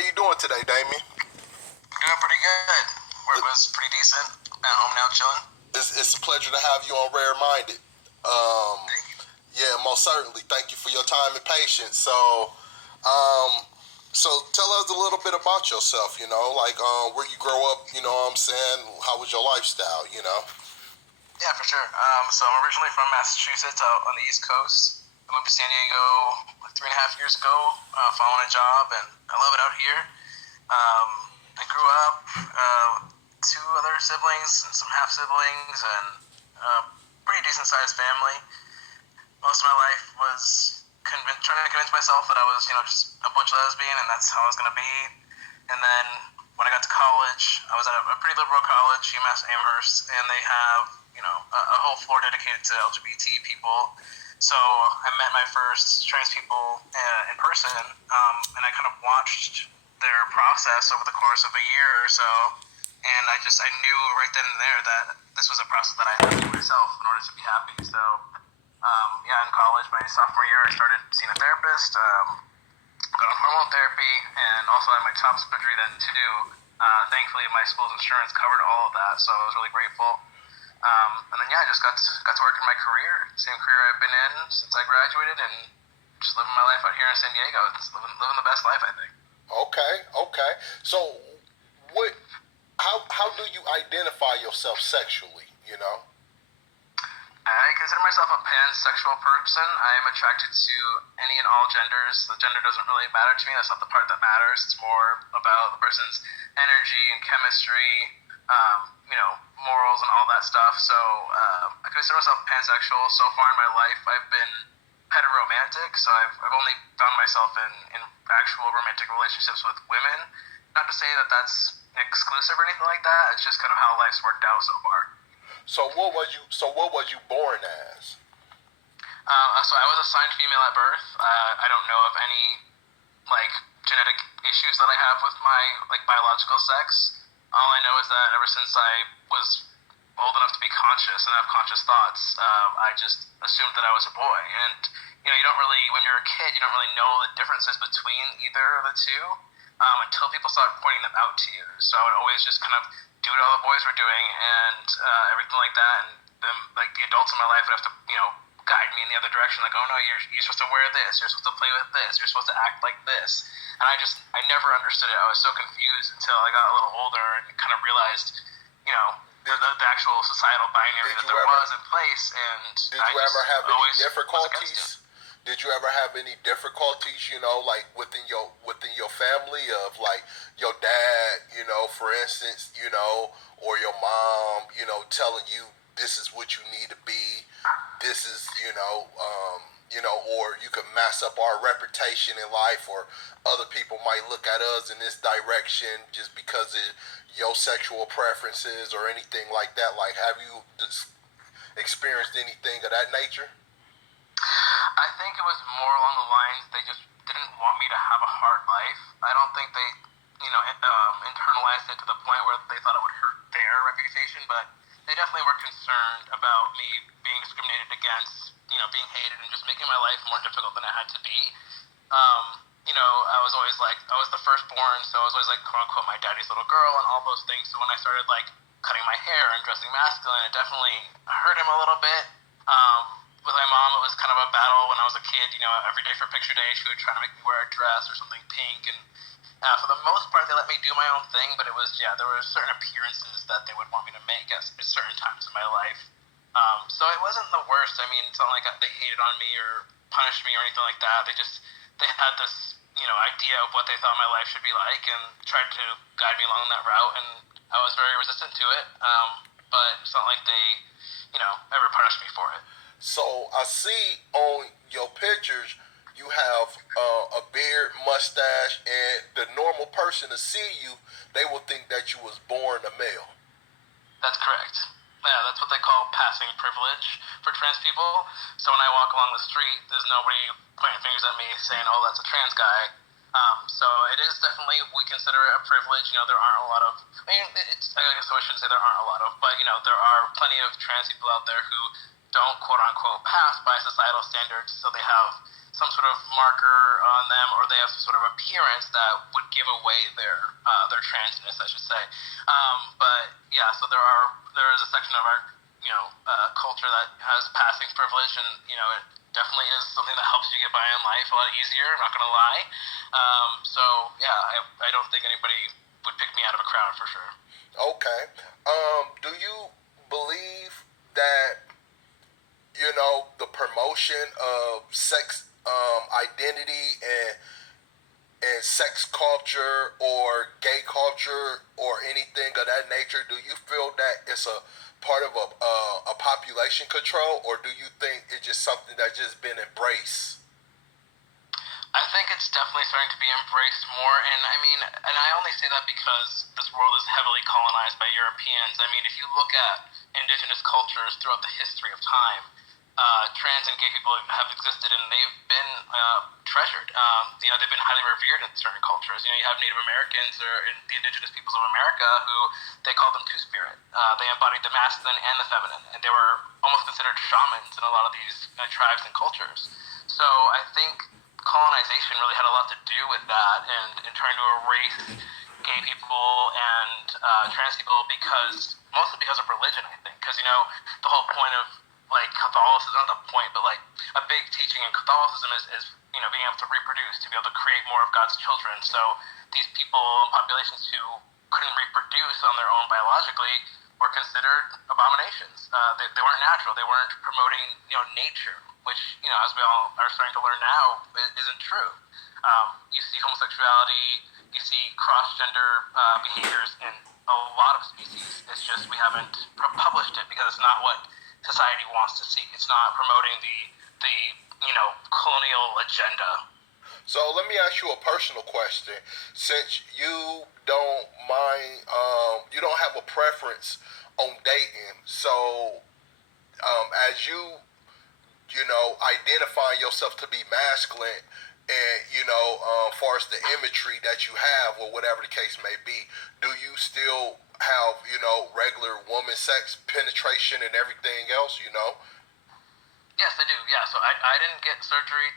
you doing today, Damien? Doing pretty good. Work was pretty decent. At home now, chilling. It's a pleasure to have you on Rare Minded. Thank you. Yeah, most certainly. Thank you for your time and patience. So tell us a little bit about yourself. Where you grow up. You know what I'm saying? How was your lifestyle? Yeah, for sure. So I'm originally from Massachusetts, out on the East Coast. I moved to San Diego like 3.5 years ago, following a job, and I love it out here. I grew up with two other siblings and some half siblings, and a pretty decent sized family. Most of my life was trying to convince myself that I was, just a butch lesbian, and that's how I was going to be. And then when I got to college, I was at a pretty liberal college, UMass Amherst, and they have, a whole floor dedicated to LGBT people. So I met my first trans people in person, and I kind of watched their process over the course of a year or so. And I knew right then and there that this was a process that I had to do myself in order to be happy. So, in college, my sophomore year, I started seeing a therapist, got on hormone therapy, and also had my top surgery then too. Thankfully, my school's insurance covered all of that, so I was really grateful. And then, I just got to work in my career, same career I've been in since I graduated, and just living my life out here in San Diego. It's living the best life, I think. Okay. So, how do you identify yourself sexually? I consider myself a pansexual person. I am attracted to any and all genders. The gender doesn't really matter to me. That's not the part that matters. It's more about the person's energy and chemistry, morals and all that stuff. So I consider myself pansexual. So far in my life, I've been heteromantic. So I've only found myself in actual romantic relationships with women. Not to say that that's exclusive or anything like that. It's just kind of how life's worked out so far. So what was you born as? So I was assigned female at birth. I don't know of any genetic issues that I have with my biological sex. All I know is that ever since I was old enough to be conscious and have conscious thoughts, I just assumed that I was a boy. And you don't really, when you're a kid, you don't really know the differences between either of the two until people start pointing them out to you. So I would always just kind of do what all the boys were doing and everything like that, and then the adults in my life would have to guide me in the other direction, like, oh no, you're supposed to wear this, you're supposed to play with this, you're supposed to act like this. And I never understood it. I was so confused until I got a little older and kind of realized the actual societal binary that there was in place. And did you ever have any difficulties? Did you ever have any difficulties, within your family of your dad, for instance, or your mom, telling you this is what you need to be, this is, or you could mess up our reputation in life, or other people might look at us in this direction just because of your sexual preferences or anything like that? Like, have you experienced anything of that nature? I think it was more along the lines they just didn't want me to have a hard life. I don't think they, internalized it to the point where they thought it would hurt their reputation, but they definitely were concerned about me being discriminated against, being hated, and just making my life more difficult than it had to be. I was always I was the firstborn, so I was always quote unquote my daddy's little girl and all those things. So when I started cutting my hair and dressing masculine, it definitely hurt him a little bit. With my mom, it was kind of a battle when I was a kid. Every day for picture day, she would try to make me wear a dress or something pink. And for the most part, they let me do my own thing. But it was, there were certain appearances that they would want me to make at certain times in my life. So it wasn't the worst. I mean, it's not like they hated on me or punished me or anything like that. They had this, idea of what they thought my life should be like and tried to guide me along that route. And I was very resistant to it. But it's not like they, ever punished me for it. So I see on your pictures you have a beard, mustache, and the normal person to see you, they will think that you was born a male. That's correct. Yeah, that's what they call passing privilege for trans people. So when I walk along the street, there's nobody pointing fingers at me saying, oh, that's a trans guy. So it is definitely, we consider it a privilege. There aren't a lot of, I guess I shouldn't say there aren't a lot of, but, there are plenty of trans people out there who don't quote unquote pass by societal standards, so they have some sort of marker on them, or they have some sort of appearance that would give away their transness, I should say. But yeah, so there is a section of our culture that has passing privilege, and it definitely is something that helps you get by in life a lot easier. I'm not gonna lie. So yeah, I don't think anybody would pick me out of a crowd for sure. Okay. Do you believe that the promotion of sex identity and sex culture or gay culture or anything of that nature? Do you feel that it's a part of a population control, or do you think it's just something that's just been embraced? I think it's definitely starting to be embraced more, and I mean, and I only say that because this world is heavily colonized by Europeans. I mean, if you look at indigenous cultures throughout the history of time, trans and gay people have existed, and they've been treasured. They've been highly revered in certain cultures. You have Native Americans or the indigenous peoples of America who they call them two-spirit. They embodied the masculine and the feminine, and they were almost considered shamans in a lot of these tribes and cultures. So I think colonization really had a lot to do with that, and in trying to erase gay people and trans people, mostly because of religion, I think. Because the whole point of Catholicism, not the point, but a big teaching in Catholicism is being able to reproduce, to be able to create more of God's children. So these people and populations who couldn't reproduce on their own biologically were considered abominations. They weren't natural. They weren't promoting nature, which as we all are starting to learn now isn't true. You see homosexuality, you see cross-gender behaviors in a lot of species. It's just we haven't published it because it's not what society wants to see. It's not promoting the colonial agenda. So let me ask you a personal question. Since you don't mind, you don't have a preference on dating. So as identifying yourself to be masculine, and far as the imagery that you have, or whatever the case may be, do you still have regular woman sex penetration and everything else? Yes, I do. Yeah, so I didn't get surgery,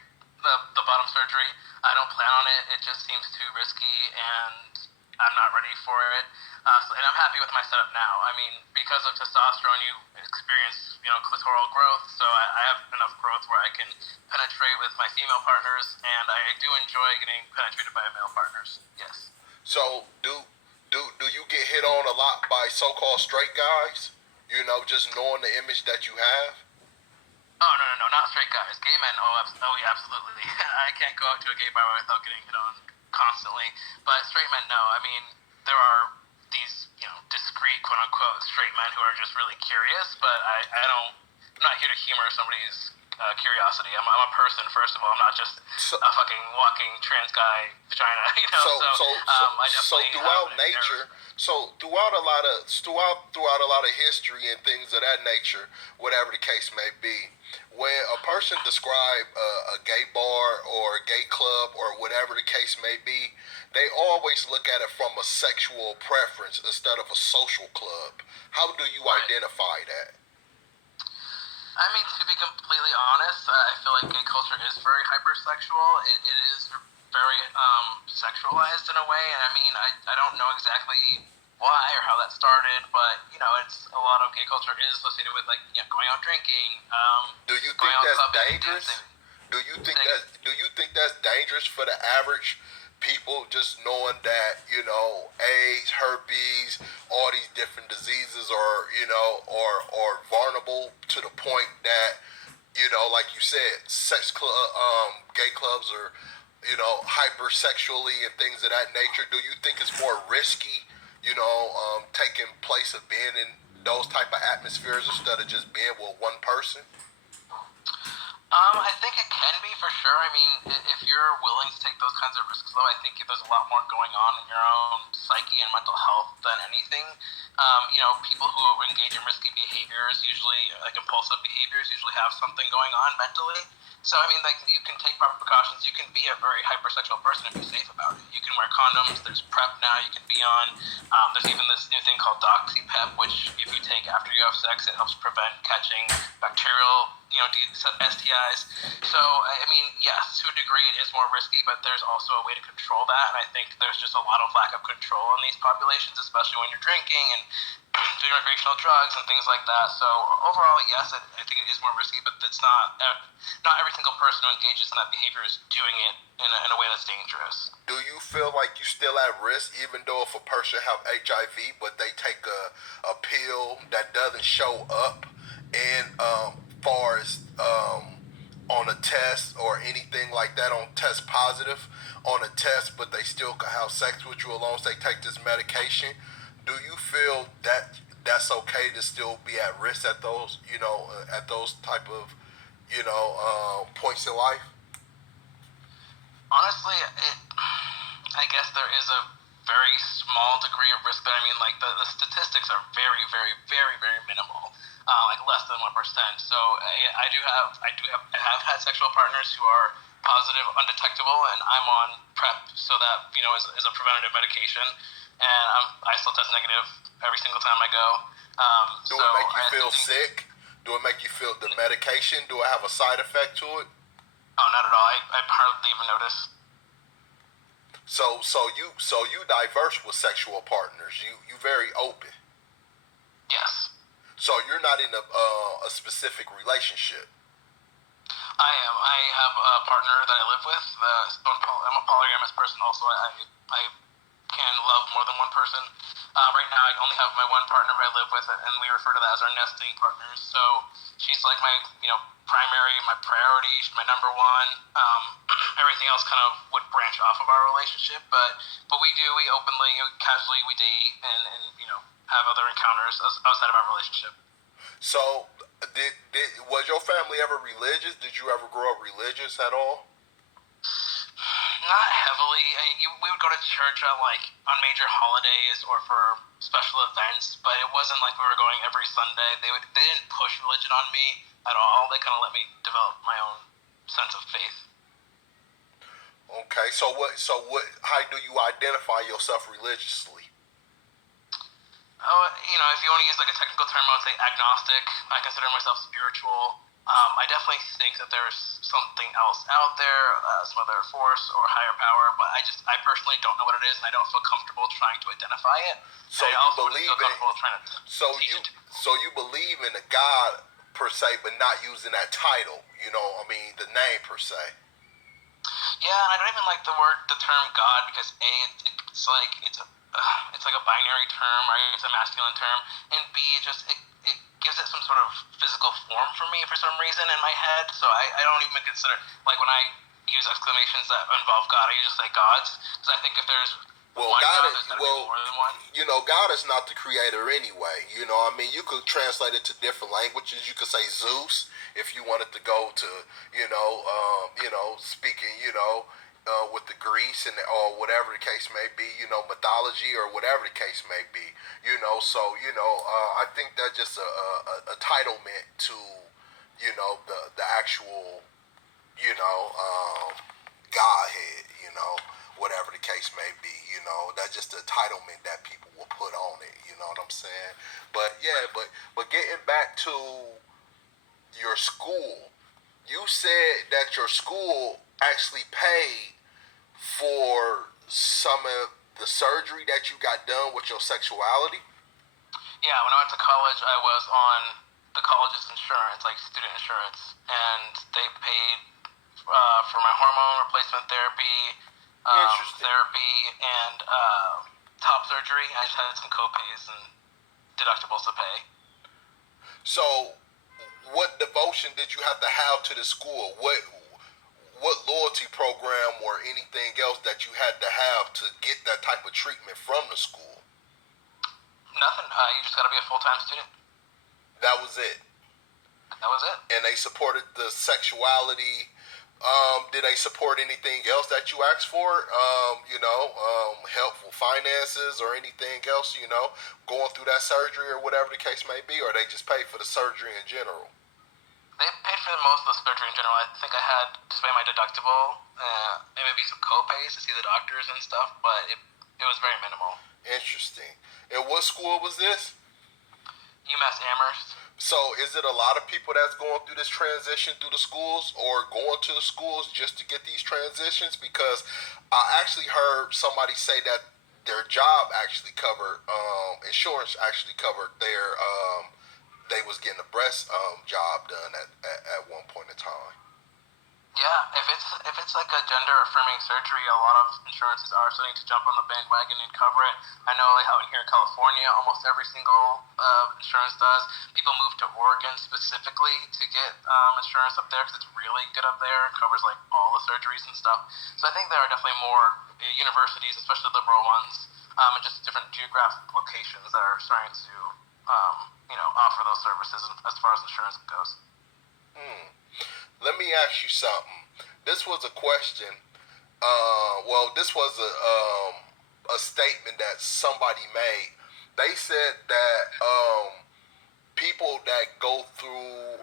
the bottom surgery. I don't plan on it. It just seems too risky, and I'm not ready for it. And I'm happy with my setup now. I mean, because of testosterone, you experience clitoral growth. So I have enough growth where I can penetrate with my female partners, and I do enjoy getting penetrated by male partners. Yes. So do you get hit on a lot by so-called straight guys? Just knowing the image that you have. Oh, no, not straight guys. Gay men, oh yeah, absolutely. I can't go out to a gay bar without getting hit on constantly. But straight men, no. I mean, there are these, discreet, quote-unquote, straight men who are just really curious, but I'm not here to humor somebody's curiosity. I'm a person, first of all. I'm not just a fucking walking trans guy vagina, I definitely throughout nature, throughout a lot of history and things of that nature, whatever the case may be, when a person describe a gay bar or a gay club or whatever the case may be, they always look at it from a sexual preference instead of a social club. How do you identify that? I mean, to be completely honest, I feel like gay culture is very hypersexual. It is very sexualized in a way, and I mean, I don't know exactly why or how that started, but it's a lot of gay culture is associated with going out drinking. Do you going think out that's clubbing, dangerous? dancing. Do you think that's dangerous for the average people, just knowing that AIDS, herpes, all these different diseases are are vulnerable to the point that like you said, gay clubs are hypersexually and things of that nature. Do you think it's more risky, taking place of being in those type of atmospheres instead of just being with one person? I think it can be for sure. I mean, if you're willing to take those kinds of risks, though, I think there's a lot more going on in your own psyche and mental health than anything. People who engage in risky behaviors, usually impulsive behaviors, usually have something going on mentally. So I mean, you can take proper precautions. You can be a very hypersexual person and be safe about it. You can wear condoms. There's PrEP now. You can be on. There's even this new thing called DoxyPep, which if you take after you have sex, it helps prevent catching bacterial STIs. So I mean, yes, to a degree it is more risky, but there's also a way to control that, and I think there's just a lot of lack of control in these populations, especially when you're drinking and doing recreational drugs and things like that. So overall, yes, I think it is more risky, but it's not every single person who engages in that behavior is doing it in a way that's dangerous. Do you feel like you still at risk, even though if a person have HIV, but they take a pill that doesn't show up, and far as on a test or anything like that, on test positive on a test, but they still can have sex with you as long as they take this medication? Do you feel that that's okay to still be at risk at those, at those type of, points in life? Honestly, I guess there is a very small degree of risk, but I mean, like the statistics are very, very, very, very minimal, like less than 1%. So I have had sexual partners who are positive, undetectable, and I'm on PrEP, so that is a preventative medication, and I still test negative every single time I go. Do it make you feel sick? Do it make you feel the medication? Do it have a side effect to it? Oh, not at all. I hardly even notice. So you diverse with sexual partners. You very open. Yes. So you're not in a specific relationship. I am. I have a partner that I live with. I'm a polyamorous person. Also, I can love more than one person. Right now, I only have my one partner who I live with, and we refer to that as our nesting partners. So she's like my primary, my priority, she's my number one. Everything else kind of would branch off of our relationship, but we openly, casually, we date and have other encounters outside of our relationship. So, was your family ever religious? Did you ever grow up religious at all? Not heavily. We would go to church on major holidays or for special events, but it wasn't like we were going every Sunday. They didn't push religion on me at all. They kind of let me develop my own sense of faith. Okay. So what? How do you identify yourself religiously? Oh, if you want to use like a technical term, I would say agnostic. I consider myself spiritual. I definitely think that there's something else out there, some other force or higher power, but I personally don't know what it is, and I don't feel comfortable trying to identify it. So and I you also believe feel comfortable trying to so you believe in a God per se, but not using that title. The name per se. Yeah, and I don't even like the term God, because it's like a binary term, right? It's a masculine term, and B, it gives it some sort of physical form for me for some reason in my head. So I don't even consider, like, when I use exclamations that involve God, I usually say gods, because I think if there's Well, one God God, is there's gotta be more than one. God is not the creator anyway. You could translate it to different languages. You could say Zeus if you wanted to go to, speaking, with the Greece and or whatever the case may be, mythology or whatever the case may be, I think that's just a title meant to, the actual, Godhead, whatever the case may be, that's just the entitlement that people will put on it, you know what I'm saying? But yeah, but getting back to your school, you said that your school actually paid for some of the surgery that you got done with your sexuality. Yeah, when I went to college, I was on the college's insurance, like student insurance, and they paid for my hormone replacement therapy, Interesting. and top surgery. I just had some copays and deductibles to pay. So, what devotion did you have to have to the school? What loyalty program or anything else that you had to have to get that type of treatment from the school? Nothing. You just got to be a full-time student. That was it. That was it. And they supported the sexuality. Did they support anything else that you asked for? Helpful finances or anything else, going through that surgery or whatever the case may be, or they just paid for the surgery in general? They paid for most of the surgery in general. I think I had to pay my deductible, and maybe some copays to see the doctors and stuff, but it was very minimal. Interesting. And what school was this? UMass Amherst. So, is it a lot of people that's going through this transition through the schools or going to the schools just to get these transitions? Because I actually heard somebody say that their job actually covered, insurance actually covered they was getting a breast job done at one point in time. Yeah, if it's like a gender affirming surgery, a lot of insurances are starting to jump on the bandwagon and cover it. I know like how in here in California, almost every single insurance does. People move to Oregon specifically to get insurance up there because it's really good up there. It covers like all the surgeries and stuff. So I think there are definitely more universities, especially liberal ones, and just different geographic locations that are starting to offer those services as far as insurance goes. Let me ask you something. This was a question. This was a statement that somebody made. They said that people that go through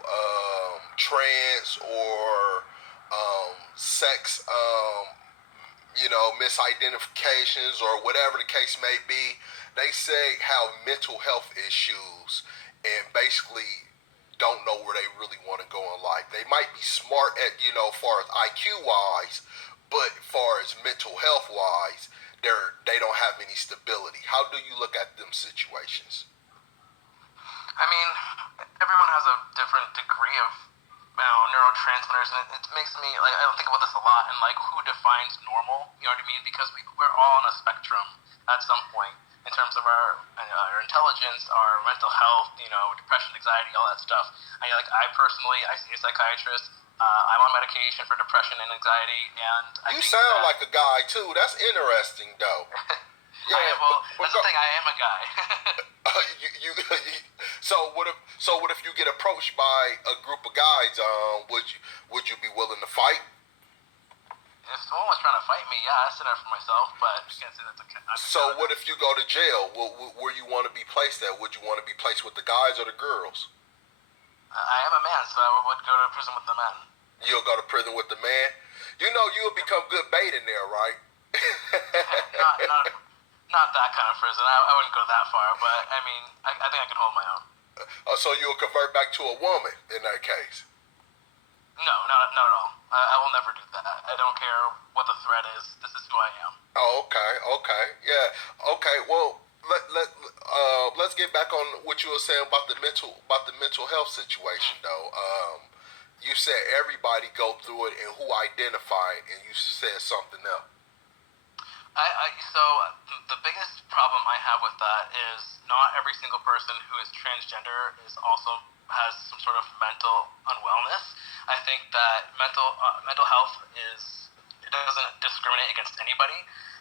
trans or sex, misidentifications or whatever the case may be, they say have mental health issues and basically don't know where they really want to go in life. They might be smart at, far as IQ wise, but far as mental health wise, they don't have any stability. How do you look at them situations? I mean, everyone has a different degree of neurotransmitters, and it makes me like I think about this a lot and like who defines normal. You know what I mean? Because we're all on a spectrum at some point in terms of our intelligence, our mental health, depression, anxiety, all that stuff. I personally, I see a psychiatrist. I'm on medication for depression and anxiety, and I You think sound that, like a guy too. That's interesting, though. Yeah, that's the thing. I am a guy. So what if you get approached by a group of guys? Would you be willing to fight? If someone was trying to fight me, yeah, I stood up for myself, but you can't say that's So what if you go to jail? Where you want to be placed at? Would you want to be placed with the guys or the girls? I am a man, so I would go to prison with the men. You'll go to prison with the man. You'll become good bait in there, right? not that kind of prison. I wouldn't go that far, but I mean, I think I can hold my own. So you'll convert back to a woman in that case? No, not at all. I will never do that. I don't care what the threat is. This is who I am. Oh, okay, yeah, okay. Well, let's get back on what you were saying about the mental health situation, though. You said everybody go through it and who identify it, and you said something else. So the biggest problem I have with that is not every single person who is transgender is also has some sort of mental unwellness. I think that mental health it doesn't discriminate against anybody.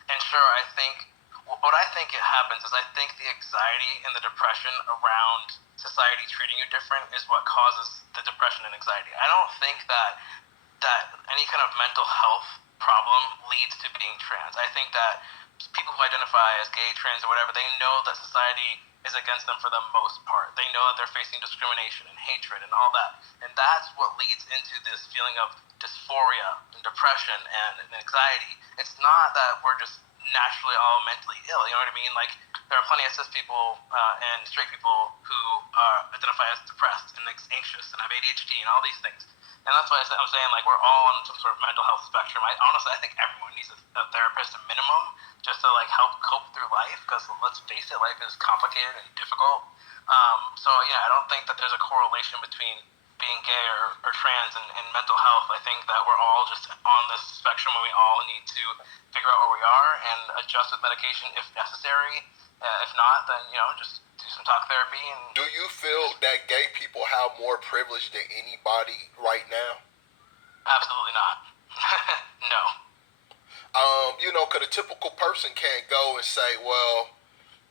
And sure, I think what I think it happens is I think the anxiety and the depression around society treating you different is what causes the depression and anxiety. I don't think that any kind of mental health problem leads to being trans. I think that people who identify as gay, trans, or whatever, they know that society is against them for the most part. They know that they're facing discrimination and hatred and all that. And that's what leads into this feeling of dysphoria and depression and anxiety. It's not that we're just naturally all mentally ill, you know what I mean? Like, there are plenty of cis people and straight people who identify as depressed and anxious and have ADHD and all these things. And that's why I'm saying, like, we're all on some sort of mental health spectrum. I think everyone needs a therapist, a minimum, just to, like, help cope through life, because let's face it, life is complicated and difficult. I don't think that there's a correlation between being gay or trans and mental health. I think that we're all just on this spectrum and we all need to figure out where we are and adjust with medication if necessary. If not, then, just do some talk therapy. And do you feel that gay people have more privilege than anybody right now? Absolutely not. No. Because a typical person can't go and say, well,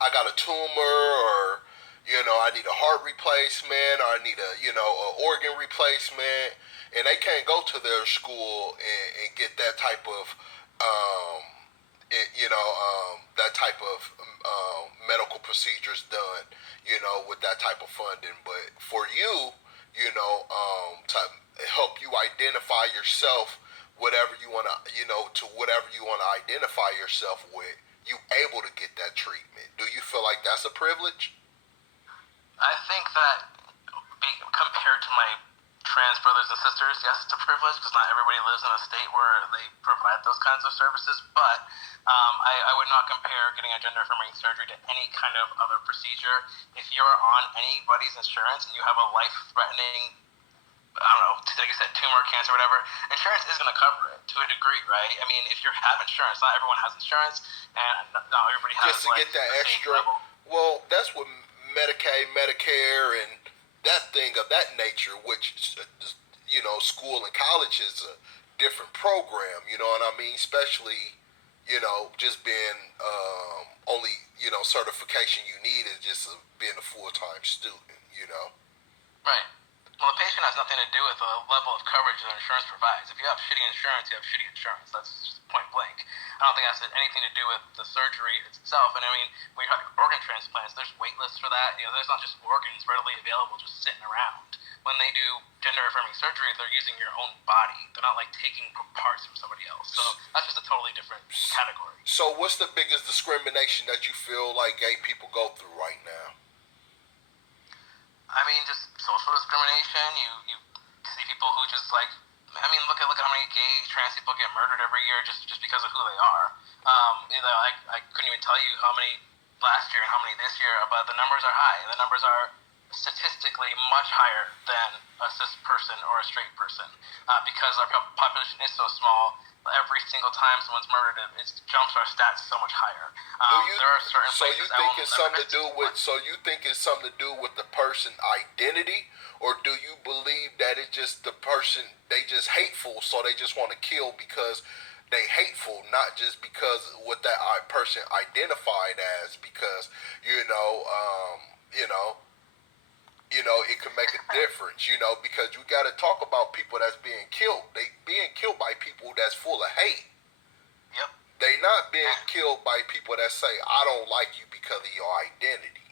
I got a tumor, or, I need a heart replacement, or I need an organ replacement, and they can't go to their school and get that type of, medical procedures done, with that type of funding. But for you, to help you identify yourself, whatever you want to whatever you want to identify yourself with, you able to get that treatment. Do you feel like that's a privilege? I think that compared to my trans brothers and sisters, yes, it's a privilege because not everybody lives in a state where they provide those kinds of services. But I would not compare getting a gender affirming surgery to any kind of other procedure. If you're on anybody's insurance and you have a life threatening, I don't know, like I said, tumor, cancer, whatever, insurance is going to cover it to a degree, right? I mean, if you have insurance, not everyone has insurance, and not everybody has just to get that extra. Well, that's what Medicaid, Medicare, and that thing of that nature, which school and college is a different program. You know what I mean? Especially, just being only certification you need is just being a full-time student. Right. Well, the patient has nothing to do with the level of coverage that insurance provides. If you have shitty insurance, you have shitty insurance. That's just point blank. I don't think it has anything to do with the surgery itself. And I mean, when you're talking organ transplants, there's wait lists for that. There's not just organs readily available just sitting around. When they do gender affirming surgery, they're using your own body. They're not like taking parts from somebody else. So that's just a totally different category. So what's the biggest discrimination that you feel like gay people go through right now? I mean, just social discrimination. You see people who just like, I mean, look at how many gay, trans people get murdered every year just because of who they are. I couldn't even tell you how many last year and how many this year, but the numbers are high. The numbers are statistically much higher than a cis person or a straight person because our population is so small. Every single time someone's murdered, it jumps our stats so much higher. There are certain so places. You think it's something to do with? So you think it's something to do with the person identity, or do you believe that it's just the person they just hateful, so they just want to kill because they hateful, not just because what that person identified as? Because it can make a difference, because you got to talk about people that's being killed. They being killed by people that's full of hate. Yep. They not being killed by people that say, I don't like you because of your identity,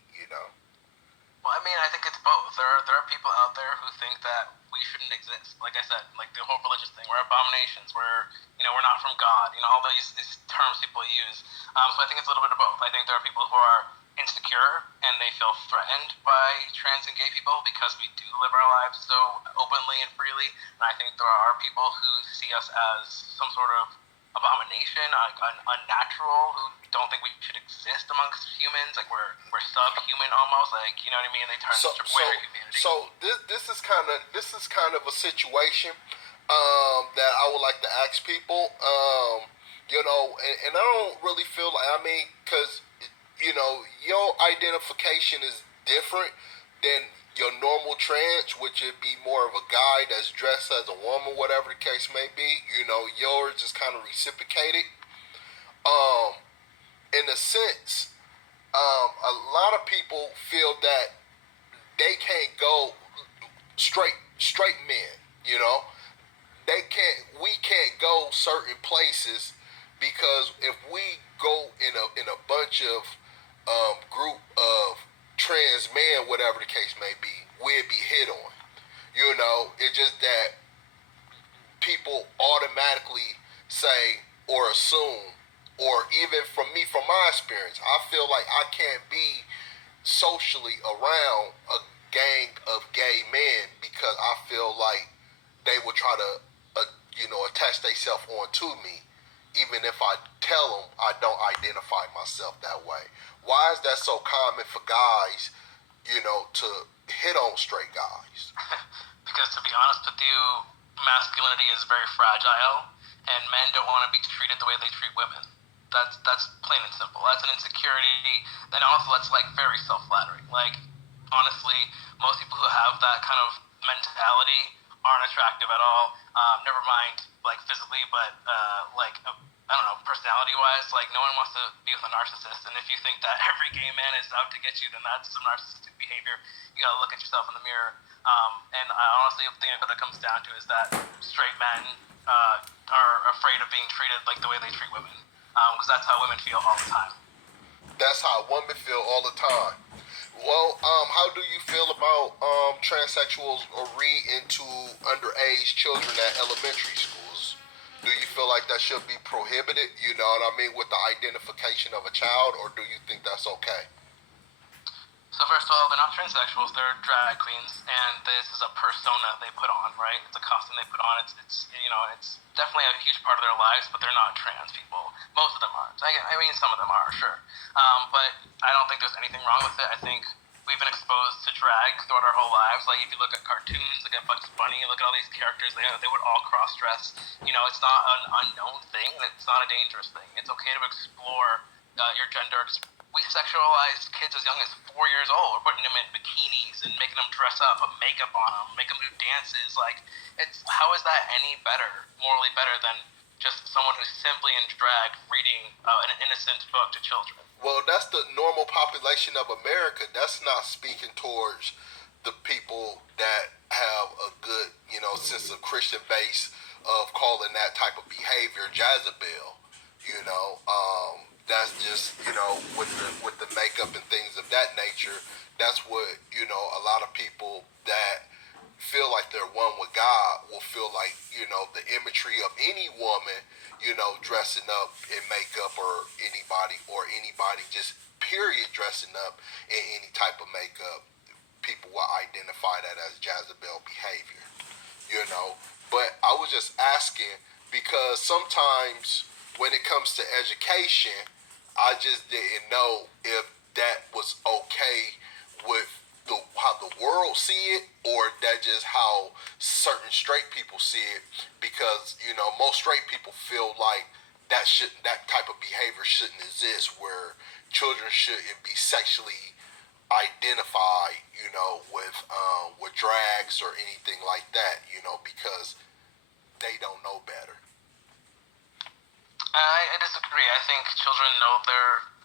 Well, I mean, I think it's both. There are people out there who think that we shouldn't exist. Like I said, like the whole religious thing. We're abominations. We're not from God. All these terms people use. So I think it's a little bit of both. I think there are people who are insecure and they feel threatened by trans and gay people because we do live our lives so openly and freely. And I think there are people who see us as some sort of abomination, unnatural, who don't think we should exist amongst humans. Like we're subhuman almost. Like you know what I mean? They turn strip away our humanity. So this is kind of a situation that I would like to ask people. And I don't really feel like because your identification is different than your normal trans, which would be more of a guy that's dressed as a woman, whatever the case may be. Yours is kind of reciprocated. In a sense, a lot of people feel that they can't go straight men. We can't go certain places because if we go in a bunch of group of trans men, whatever the case may be, we'd be hit on. It's just that people automatically say or assume, or even from my experience, I feel like I can't be socially around a gang of gay men because I feel like they will try to, attach themselves onto me, even if I tell them I don't identify myself that way. Why is that so common for guys, to hit on straight guys? Because to be honest with you, masculinity is very fragile, and men don't want to be treated the way they treat women. That's plain and simple. That's an insecurity, and also that's like very self-flattering. Like honestly, most people who have that kind of mentality aren't attractive at all. Never mind like physically, but I don't know, personality-wise. Like no one wants to be with a narcissist, and if you think that every gay man is out to get you, then that's some narcissistic behavior. You gotta look at yourself in the mirror. And I honestly think what it comes down to is that straight men are afraid of being treated like the way they treat women, because that's how women feel all the time. That's how women feel all the time. Well, how do you feel about transsexuals read into underage children at elementary schools? Do you feel like that should be prohibited, with the identification of a child, or do you think that's okay? So first of all, they're not transsexuals; they're drag queens, and this is a persona they put on, right? It's a costume they put on. It's definitely a huge part of their lives, but they're not trans people. Most of them aren't. I mean, some of them are, sure, but I don't think there's anything wrong with it. I think we've been exposed to drag throughout our whole lives. Like if you look at cartoons, look at Bugs Bunny, look at all these characters, they would all cross dress. It's not an unknown thing. It's not a dangerous thing. It's okay to explore your gender. We sexualize kids as young as 4 years old. We're putting them in bikinis and making them dress up, put makeup on them, make them do dances. Like, how is that any better, morally better than just someone who's simply in drag reading an innocent book to children? Well, that's the normal population of America. That's not speaking towards the people that have a good, sense of Christian base of calling that type of behavior Jezebel. That's just with the makeup and things of that nature. That's what a lot of people that feel like they're one with God will feel like the imagery of any woman dressing up in makeup or anybody just period dressing up in any type of makeup, people will identify that as Jezebel behavior. you know. But I was just asking because sometimes when it comes to education, I just didn't know if that was okay with how the world see it, or that just how certain straight people see it. Because most straight people feel like that type of behavior shouldn't exist, where children shouldn't be sexually identified, with drags or anything like that, because they don't know better. I disagree. I think children know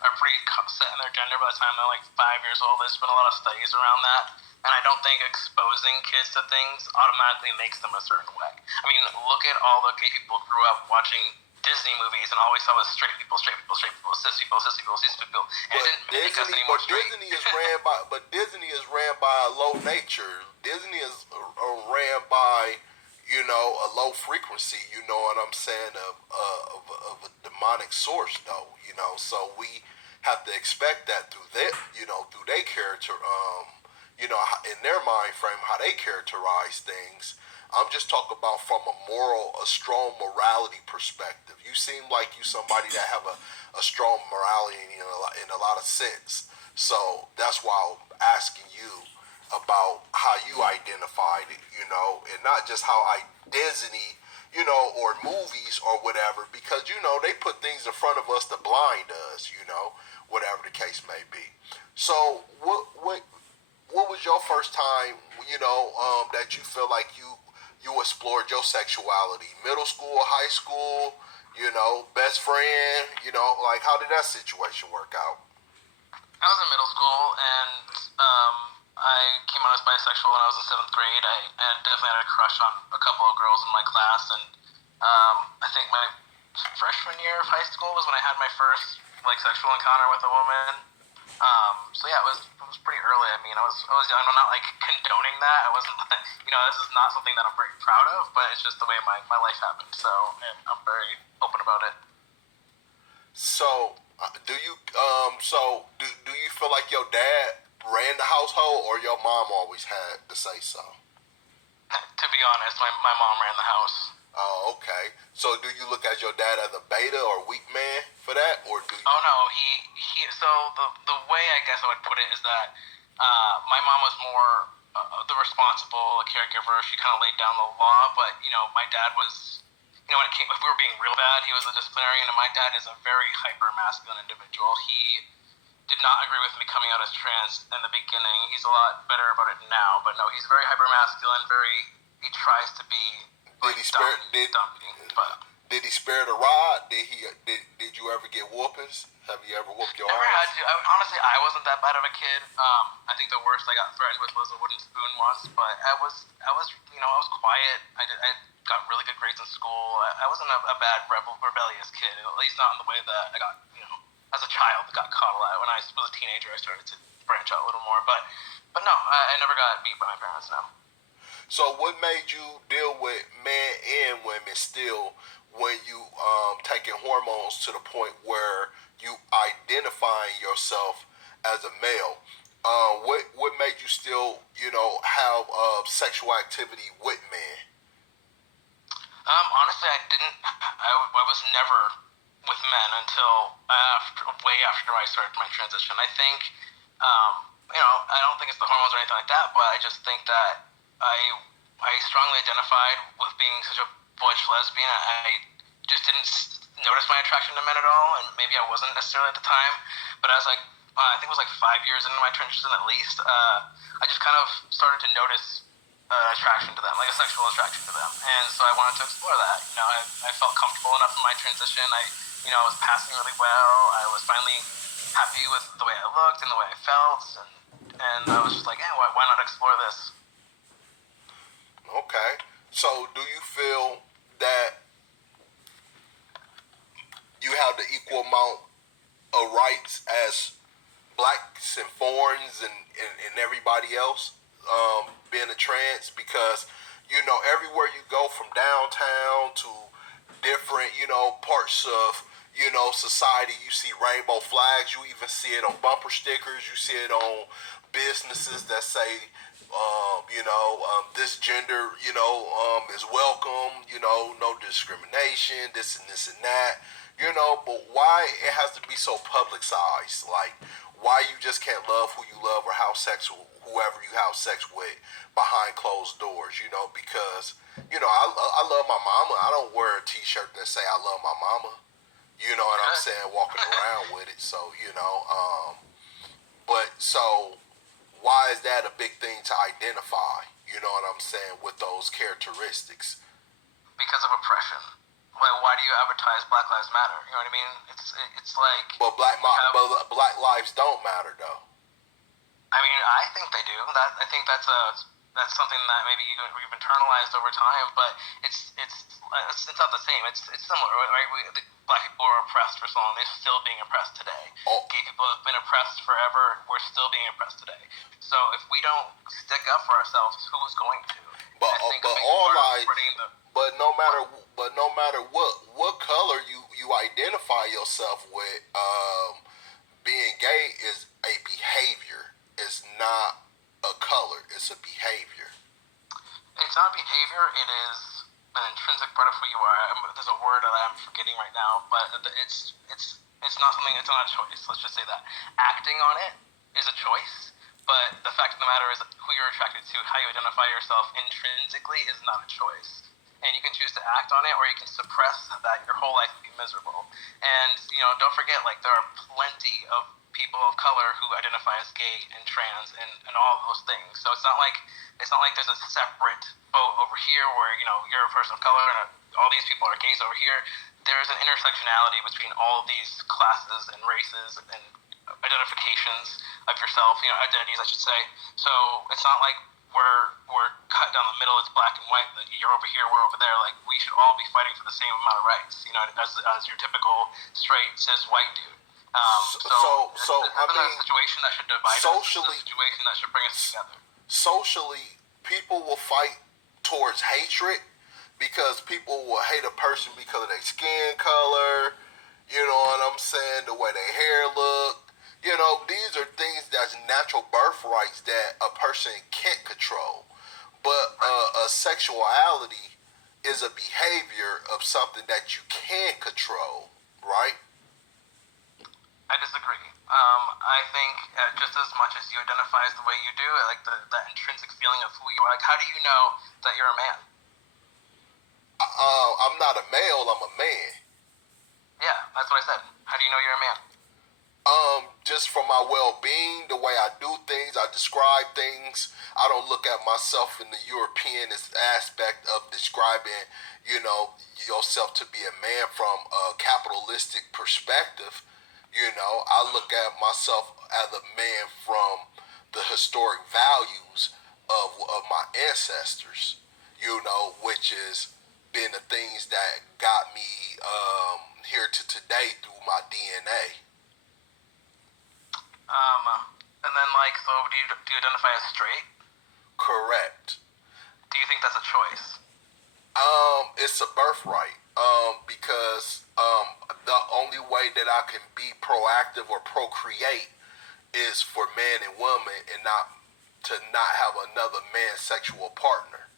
are pretty set in their gender by the time they're like 5 years old. There's been a lot of studies around that, and I don't think exposing kids to things automatically makes them a certain way. I mean, look at all the gay people who grew up watching Disney movies and always saw was straight people, straight people, straight people, cis people, cis people, cis people. And it didn't make us any more straight. Disney is ran by a low nature. Disney is ran by a low frequency, you know what I'm saying, of a demonic source, though, so we have to expect that through through their character, in their mind frame, how they characterize things. I'm just talking about from a strong morality perspective. You seem like you somebody that have a strong morality in a lot of sense. So that's why I'm asking you about how you identified it, and not just how Disney, or movies or whatever, because they put things in front of us to blind us, whatever the case may be. So what was your first time, that you feel like you explored your sexuality? Middle school, high school, best friend, like how did that situation work out? I was in middle school, and I came out as bisexual when I was in seventh grade. I definitely had a crush on a couple of girls in my class, and I think my freshman year of high school was when I had my first sexual encounter with a woman. So yeah, it was pretty early. I mean, I was young. I'm not condoning that. I wasn't. This is not something that I'm very proud of, but it's just the way my life happened. So and I'm very open about it. So, do you feel like your dad ran the household, or your mom always had to say so? To be honest, my mom ran the house. Oh, okay. So, do you look at your dad as a beta or weak man for that, or do you? Oh no, he. So the way I guess I would put it is that my mom was more the responsible caregiver. She kind of laid down the law, but my dad was. When it came, if we were being real bad, he was a disciplinarian, and my dad is a very hyper masculine individual. He did not agree with me coming out as trans in the beginning. He's a lot better about it now, but no, he's very hyper masculine. He tries to be Did he spare? Did he spare the rod? Did you ever get whoopings? Have you ever whooped your Never ass? had to. Honestly, I wasn't that bad of a kid. I think the worst I got threatened with was a wooden spoon once, but I was quiet. I got really good grades in school. I wasn't a bad rebellious kid, at least not in the way that I got, as a child, got caught a lot. When I was a teenager, I started to branch out a little more, but no, I never got beat by my parents, no. So, what made you deal with men and women still when you taking hormones to the point where you identifying yourself as a male? What made you still, have sexual activity with men? Honestly, I didn't. I was never with men until way after I started my transition. I think, I don't think it's the hormones or anything like that, but I just think that I strongly identified with being such a butch lesbian. I just didn't notice my attraction to men at all, and maybe I wasn't necessarily at the time. But as I think it was like 5 years into my transition at least, I just kind of started to notice attraction to them, like a sexual attraction to them. And so I wanted to explore that. I felt comfortable enough in my transition. I was passing really well. I was finally happy with the way I looked and the way I felt. And I was just like, yeah, why not explore this? Okay. So, do you feel that you have the equal amount of rights as blacks and foreigners and everybody else, being a trans? Because, everywhere you go from downtown to different, parts of, society, you see rainbow flags. You even see it on bumper stickers. You see it on businesses that say, this gender, is welcome. No discrimination. This and this and that. But why it has to be so publicized? Like, why you just can't love who you love or whoever you have sex with behind closed doors? Because I love my mama. I don't wear a T-shirt that say I love my mama. You know what I'm saying? Walking around with it. So but so why is that a big thing to identify? You know what I'm saying, with those characteristics? Because of oppression. Why do you advertise Black Lives Matter? You know what I mean? It's like. But black lives don't matter though. I mean, I think they do. I think that's something that maybe we've internalized over time, but it's not the same. It's similar, right? The black people were oppressed for so long; they're still being oppressed today. Oh. Gay people have been oppressed forever; we're still being oppressed today. So if we don't stick up for ourselves, who is going to? But no matter what color you identify yourself with, being gay is a behavior. It's not a color. It's a behavior. It's not behavior. It is an intrinsic part of who you are. There's a word that I'm forgetting right now, but it's not something. It's not a choice. Let's just say that acting on it is a choice. But the fact of the matter is, who you're attracted to, how you identify yourself intrinsically, is not a choice. And you can choose to act on it, or you can suppress that your whole life and be miserable. And don't forget, like, there are plenty of people of color who identify as gay and trans and all of those things. So it's not like there's a separate boat over here where you're a person of color and all these people are gays over here. There's an intersectionality between all of these classes and races and identifications of yourself, identities, I should say. So it's not like we're cut down the middle. It's black and white. That you're over here, we're over there. Like, we should all be fighting for the same amount of rights. As your typical straight cis white dude. So I mean, a situation that should divide socially, us. It's a situation that should bring us together. Socially, people will fight towards hatred because people will hate a person because of their skin color. You know what I'm saying? The way their hair look. These are things that's natural birthrights that a person can't control. But a sexuality is a behavior of something that you can control, right? I disagree. I think just as much as you identify as the way you do, like that intrinsic feeling of who you are. Like, how do you know that you're a man? I'm not a male. I'm a man. Yeah, that's what I said. How do you know you're a man? Just from my well-being, the way I do things, I describe things. I don't look at myself in the Europeanist aspect of describing, yourself to be a man from a capitalistic perspective. I look at myself as a man from the historic values of my ancestors, which is been the things that got me here to today through my DNA. And then, like, so do you identify as straight? Correct. Do you think that's a choice? It's a birthright. Because the only way that I can be proactive or procreate is for man and woman, and not have another man's sexual partner.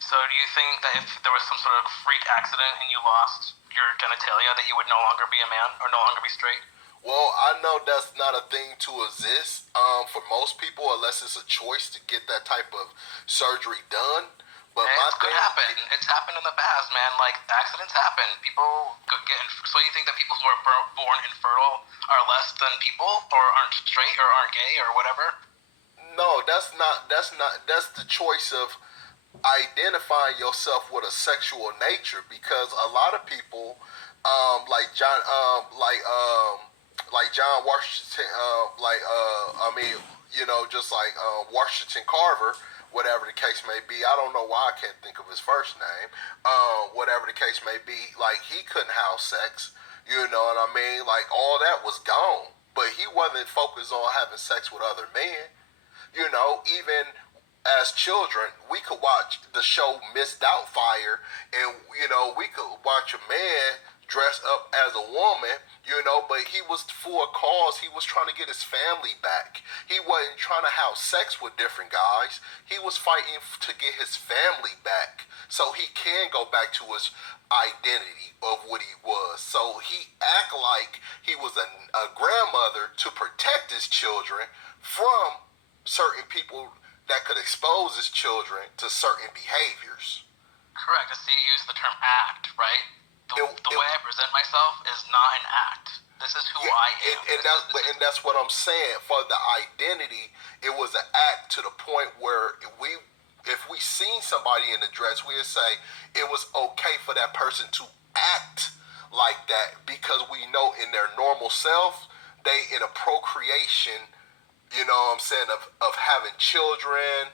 So do you think that if there was some sort of freak accident and you lost your genitalia, that you would no longer be a man or no longer be straight? Well, I know that's not a thing to exist for most people, unless it's a choice to get that type of surgery done. But my It could thing, happen. It's happened in the past, man. Like, accidents happen. People could get. So you think that people who are born infertile are less than people, or aren't straight, or aren't gay, or whatever? no, that's not. That's the choice of identifying yourself with a sexual nature, because a lot of people, like John Washington, just like Washington Carver, whatever the case may be. I don't know why I can't think of his first name. Whatever the case may be, like he couldn't have sex. You know what I mean? Like all that was gone, but he wasn't focused on having sex with other men. You know, even as children, we could watch the show Miss Doubtfire, and we could watch a man dress up as a woman, but he was for a cause. He was trying to get his family back. He wasn't trying to have sex with different guys. He was fighting to get his family back so he can go back to his identity of what he was. So he act like he was a grandmother to protect his children from certain people that could expose his children to certain behaviors. Correct. I see you use the term act, right? The way I present myself is not an act. This is who I am. And that's what I'm saying. For the identity, it was an act to the point where if we seen somebody in a dress, we'd say it was okay for that person to act like that, because we know in their normal self, they in a procreation, what I'm saying, of having children,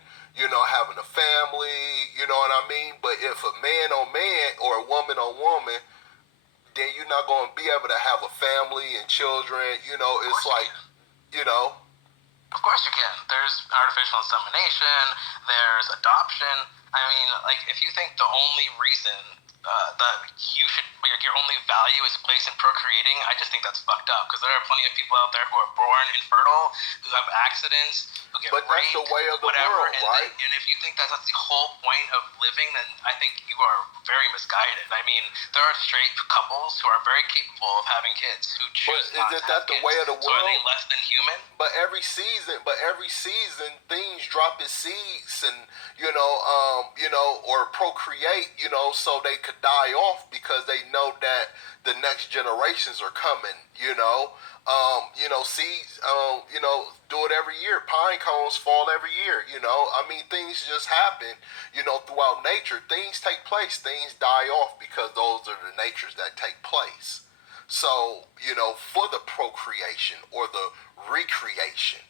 having a family, you know what I mean? But if a man on man or a woman on woman, then you're not going to be able to have a family and children. It's like, you know. Of course you can. There's artificial insemination, there's adoption. I mean, like, if you think the only reason that your only value is placed in procreating, I just think that's fucked up, because there are plenty of people out there who are born infertile, who have accidents, who get raped, that's the way of the whatever, world, right? And if you think that's the whole point of living, then I think you are very misguided. I mean, there are straight couples who are very capable of having kids who choose not to have kids. But isn't that the way of the world? So are they less than human? But every season, things drop its seeds, and or procreate, so they could die off, because they know that the next generations are coming. Seeds, do it every year. Pine cones fall every year. I mean, things just happen. Throughout nature, things take place, things die off, because those are the natures that take place. So, for the procreation or the recreation,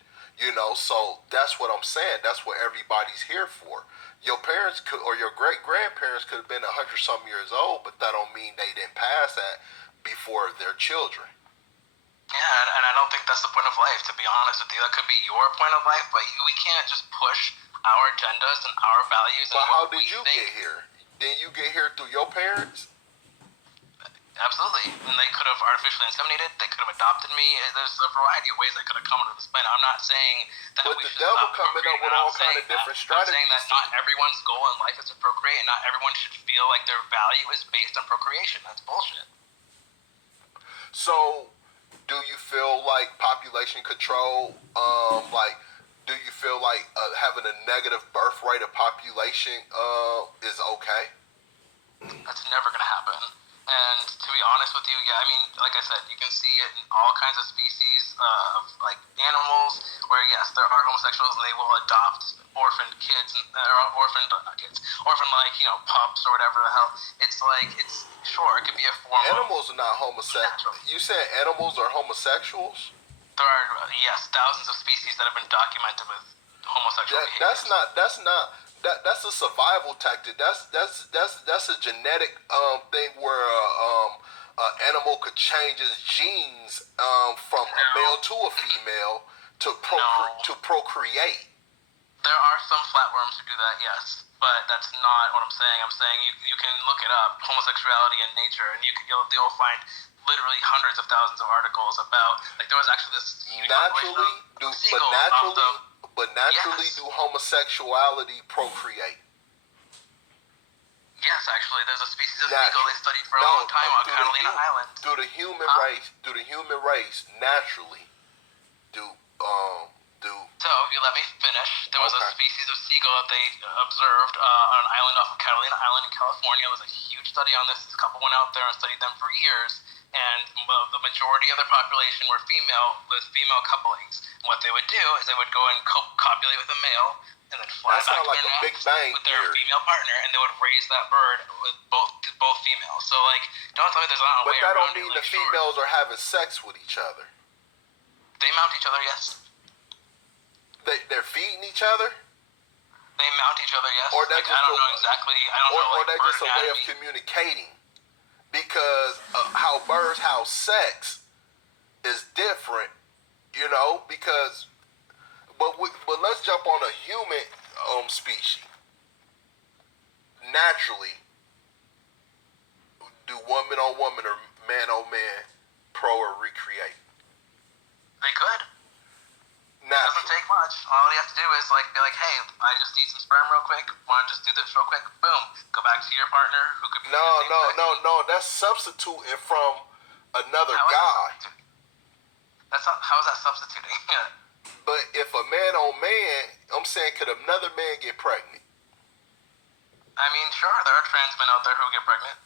so that's what I'm saying. That's what everybody's here for. Your parents could, or your great grandparents could have been 100-some years old, but that don't mean they didn't pass that before their children. Yeah, and I don't think that's the point of life, to be honest with you. That could be your point of life, but we can't just push our agendas and our values. But how did you get here? Did you get here through your parents? Absolutely. And they could have artificially inseminated. They could have adopted me. There's a variety of ways I could have come into this planet. I'm not saying that but we the should devil stop coming up with all kind of different strategies. I'm saying that not everyone's goal in life is to procreate, and not everyone should feel like their value is based on procreation. That's bullshit. So, do you feel like population control, do you feel like having a negative birth rate of population is okay? That's never going to happen. And to be honest with you, yeah, I mean, like I said, you can see it in all kinds of species of like animals, where yes, there are homosexuals and they will adopt orphaned kids, orphaned pups or whatever the hell. It's like, it's sure, it could be a form. Animals are not homosexual. You said animals are homosexuals? There are thousands of species that have been documented with homosexual behavior. That's a survival tactic. That's a genetic thing where an animal could change its genes from a male to a female to procreate. There are some flatworms who do that, yes, but that's not what I'm saying. I'm saying you can look it up, homosexuality in nature, and you'll find literally hundreds of thousands of articles about, like, there was actually this huge Naturally, yes. do homosexuality procreate? Yes, actually, there's a species of seagull they studied for a long time on Catalina Island. Through the human race, naturally, do So, if you let me finish, there was a species of seagull that they observed on an island off of Catalina Island in California. There was a huge study on this. This couple went out there and studied them for years, and the majority of their population were female, with female couplings. And what they would do is they would go and copulate with a male, and then fly back to like their a Big nest Bang with their theory. female partner, and they would raise that bird with both females. So, like, don't tell me there's not a way around it. But that don't mean the females are having sex with each other. They mount each other, yes. They're feeding each other? They mount each other, yes. Or I don't know exactly. I don't know. Or that's just a way of communicating. Because how birds have sex is different, you know. Because, but let's jump on a human species. Naturally, do woman on woman or man on man pro or recreate? They could. Naturally. It doesn't take much. All you have to do is be like, hey, I just need some sperm real quick. Want to just do this real quick? Boom. Go back to your partner who could be. No. That's substituting from another guy. That's not. How is that substituting? But if a man on man, I'm saying, could another man get pregnant? I mean, sure, there are trans men out there who get pregnant.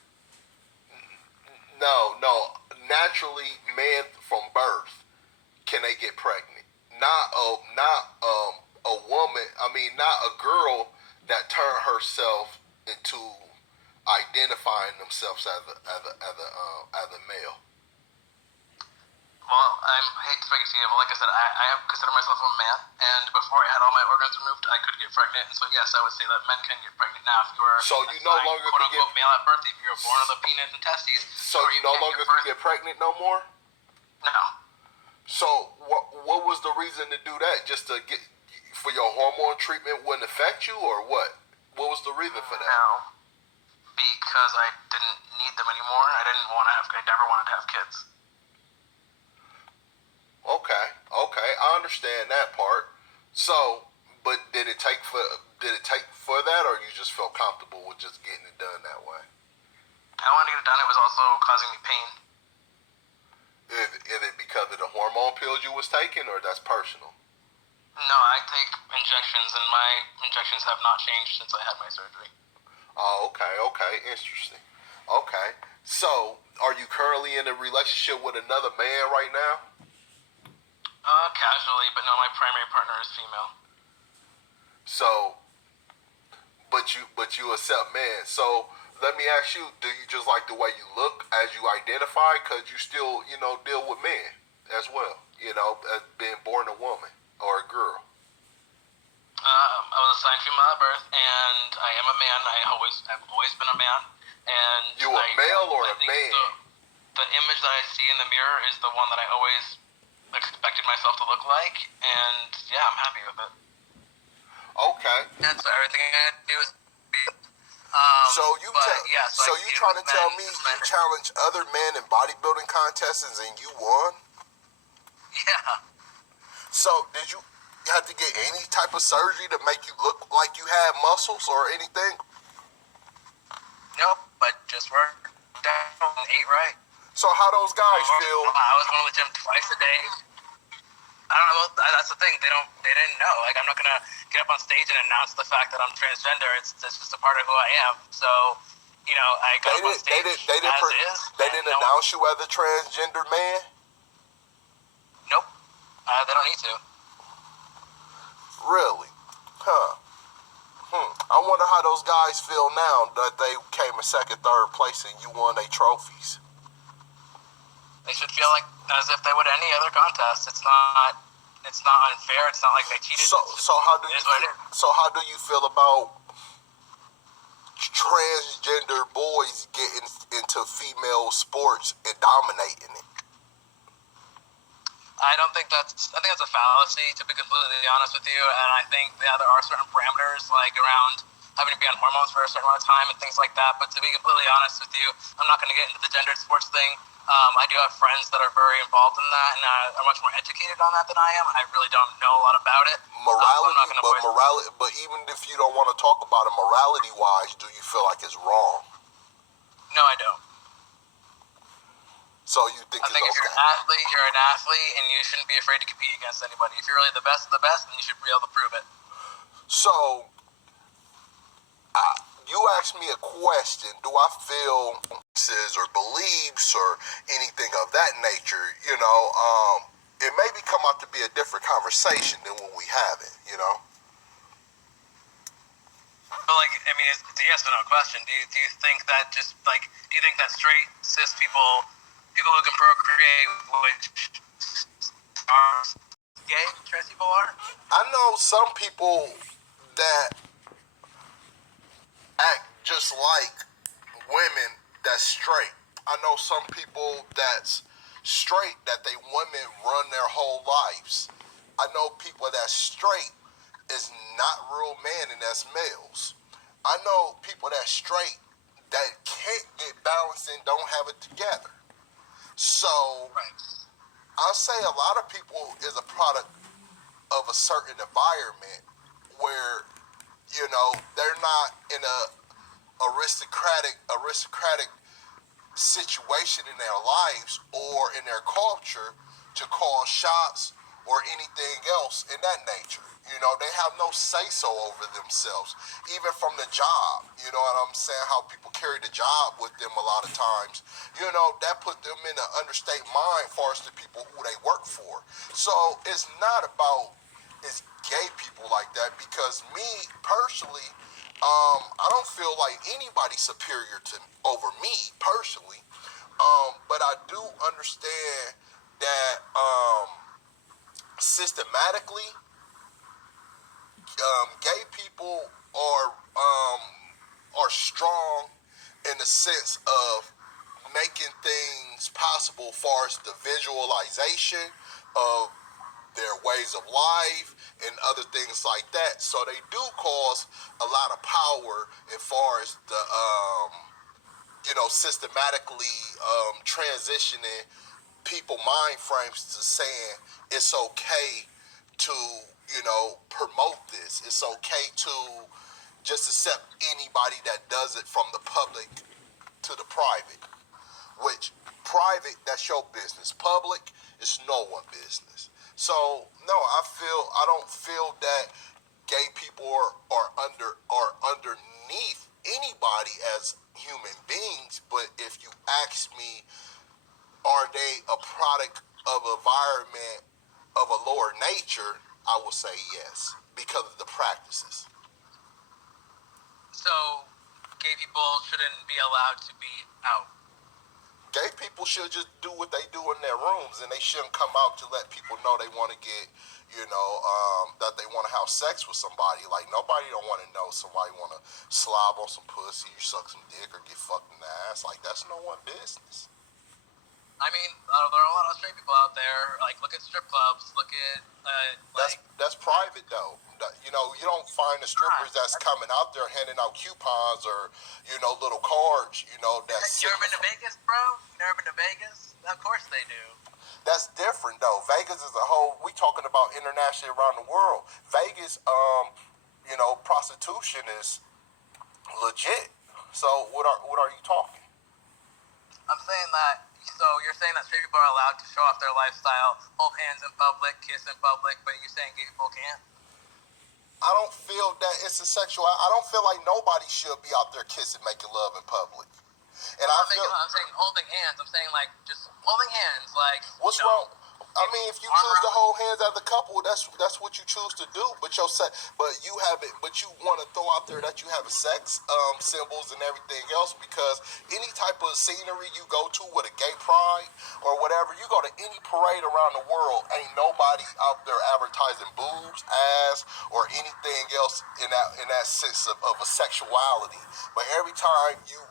No. Naturally, man from birth, can they get pregnant? Not a woman. I mean, not a girl that turned herself into identifying themselves as a male. Well, I hate to break it to you, but like I said, I consider myself a man, and before I had all my organs removed, I could get pregnant, and so yes, I would say that men can get pregnant now if you were quote-unquote male at birth, if you were born with a penis and testes. So you no longer can get pregnant no more? No. So what was the reason to do that? Just to get, for your hormone treatment wouldn't affect you, or what? What was the reason for that? No, because I didn't need them anymore. I never wanted to have kids. Okay, I understand that part. So, but did it take for that, or you just felt comfortable with just getting it done that way? I wanted to get it done. It was also causing me pain. Is it because of the hormone pills you was taking, or that's personal? No, I take injections, and my injections have not changed since I had my surgery. Oh, okay, interesting. Okay, so are you currently in a relationship with another man right now? Casually, but no, my primary partner is female. So, but you accept men. So let me ask you: do you just like the way you look as you identify? Because you still, deal with men as well. As being born a woman or a girl. I was assigned female at birth, and I am a man. I've always been a man. And you a male or a man? The image that I see in the mirror is the one that I always expected myself to look like, and yeah, I'm happy with it. Okay. And so everything I had to do is be. So you trying to tell me you challenged other men in bodybuilding contests and you won? Yeah. So did you have to get any type of surgery to make you look like you had muscles or anything? Nope, but just worked down and ate right. So how those guys feel? I was going to the gym twice a day. I don't know. That's the thing. They didn't know. Like, I'm not gonna get up on stage and announce the fact that I'm transgender. It's just a part of who I am. So, I got up on stage They didn't announce you as a transgender man. Nope. They don't need to. Really? Huh. I wonder how those guys feel now that they came in second, third place, and you won their trophies. They should feel like as if they would any other contest. It's not unfair. It's not like they cheated. So how do you feel about transgender boys getting into female sports and dominating it? I don't think that's. I think that's a fallacy, to be completely honest with you. And I think there are certain parameters, like around having to be on hormones for a certain amount of time and things like that. But to be completely honest with you, I'm not going to get into the gendered sports thing. I do have friends that are very involved in that and are much more educated on that than I am. I really don't know a lot about it. Morality, but even if you don't want to talk about it morality-wise, do you feel like it's wrong? No, I don't. So you think I think if you're an athlete, you're an athlete, and you shouldn't be afraid to compete against anybody. If you're really the best of the best, then you should be able to prove it. So, you asked me a question. Do I feel or beliefs or anything of that nature? It maybe come out to be a different conversation than when we have it. But I mean, it's a yes or no question. Do you think that do you think that straight cis people who can procreate, which are gay, trans people are? I know some people that act just like women that's straight. I know some people that's straight that they women run their whole lives. I know people that's straight is not real men and that's males. I know people that's straight that can't get balanced and don't have it together. So Right. I'll say a lot of people is a product of a certain environment where they're not in a aristocratic situation in their lives or in their culture to call shots or anything else in that nature. They have no say-so over themselves, even from the job. You know what I'm saying? How people carry the job with them a lot of times. That put them in an understate mind as far as the people who they work for. So it's not about it's gay people like that because me personally, I don't feel like anybody's superior to over me personally. But I do understand that systematically, gay people are strong in the sense of making things possible as far as the visualization of their ways of life and other things like that. So they do cause a lot of power as far as the systematically transitioning people mind frames to saying it's okay to promote this. It's okay to just accept anybody that does it from the public to the private. Which private, that's your business. Public is no one business. So no, I don't feel that gay people are underneath anybody as human beings. But if you ask me, are they a product of environment of a lower nature? I will say yes because of the practices. So, gay people shouldn't be allowed to be out. Gay people should just do what they do in their rooms, and they shouldn't come out to let people know they want to get, that they want to have sex with somebody. Like, nobody don't want to know somebody want to slob on some pussy, or suck some dick, or get fucked in the ass. Like, that's no one business. I mean, there are a lot of straight people out there. Like, look at strip clubs. Look at that's private though. You don't find the strippers that's coming out there handing out coupons or little cards. That's you ever been to Vegas, bro? You never been to Vegas? Of course they do. That's different though. Vegas is a whole. We talking about internationally around the world. Vegas, prostitution is legit. So what are you talking? I'm saying that. So you're saying that straight people are allowed to show off their lifestyle, hold hands in public, kiss in public, but you're saying gay people can't? I don't feel that it's a sexual. I don't feel like nobody should be out there kissing, making love in public. And I'm saying holding hands. I'm saying just holding hands. What's wrong? I mean, if you choose to hold hands as a couple, that's what you choose to do. But you have it. But you want to throw out there that you have sex symbols and everything else because any type of scenery you go to with a gay pride or whatever, you go to any parade around the world, ain't nobody out there advertising boobs, ass, or anything else in that sense of a sexuality. But every time you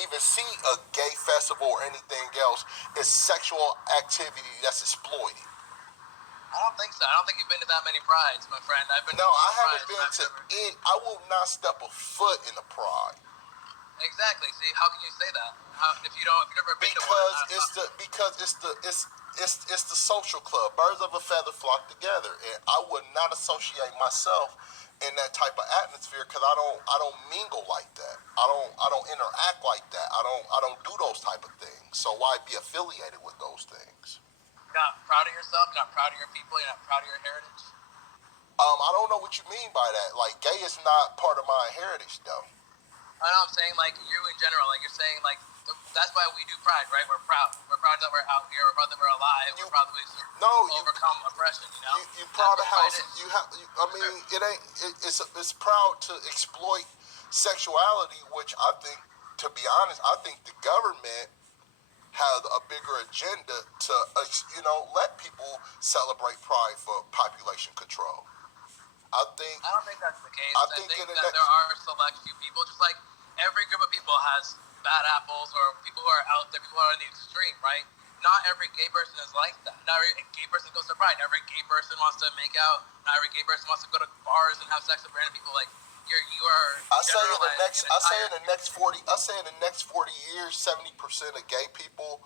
even see a gay festival or anything else, it's sexual activity that's exploited. I don't think so. I don't think you've been to that many prides, my friend. I've been No, to I more haven't prides than been I've to ever. it. I will not step a foot in a pride. Exactly. See, how can you say that? How, if you don't, if you've never been to one, It's the social club. Birds of a feather flock together, and I would not associate myself in that type of atmosphere because I don't mingle like that. I don't interact like that. I don't do those type of things. So why be affiliated with those things? you're not proud of yourself. You're not proud of your people. You're not proud of your heritage. I don't know what you mean by that. Like gay is not part of my heritage though. I know I'm saying like you in general. Like you're saying like that's why we do pride, right? We're proud. We're proud that we're out here. We're proud that we're alive. You We're proud that we no overcome oppression. You know. you That's proud of what how pride is. I mean it ain't it's proud to exploit sexuality, which I think, to be honest, I think the government has a bigger agenda to let people celebrate pride for population control. I think I don't think that's the case. I I think think in the that there next are select few people, just like every group of people has bad apples or people who are out there, people who are in the extreme, right? Not every gay person is like that. Not every gay person goes to pride. Not every gay person wants to make out. Not every gay person wants to go to bars and have sex with random people. Like you are generalizing an entire. I say in the next 40 years, 70% of gay people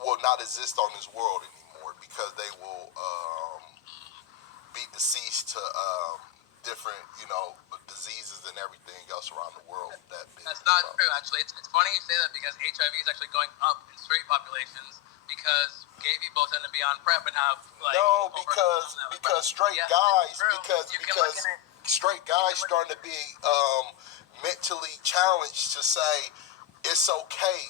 will not exist on this world anymore because they will be deceased to different diseases and everything else around the world that being That's not from. true. Actually, it's funny you say that because HIV is actually going up in straight populations because gay people tend to be on PrEP and have like No, overcome that with PrEP. because straight Yes, it's guys true. You can look because at it. straight guys starting to be mentally challenged to say it's okay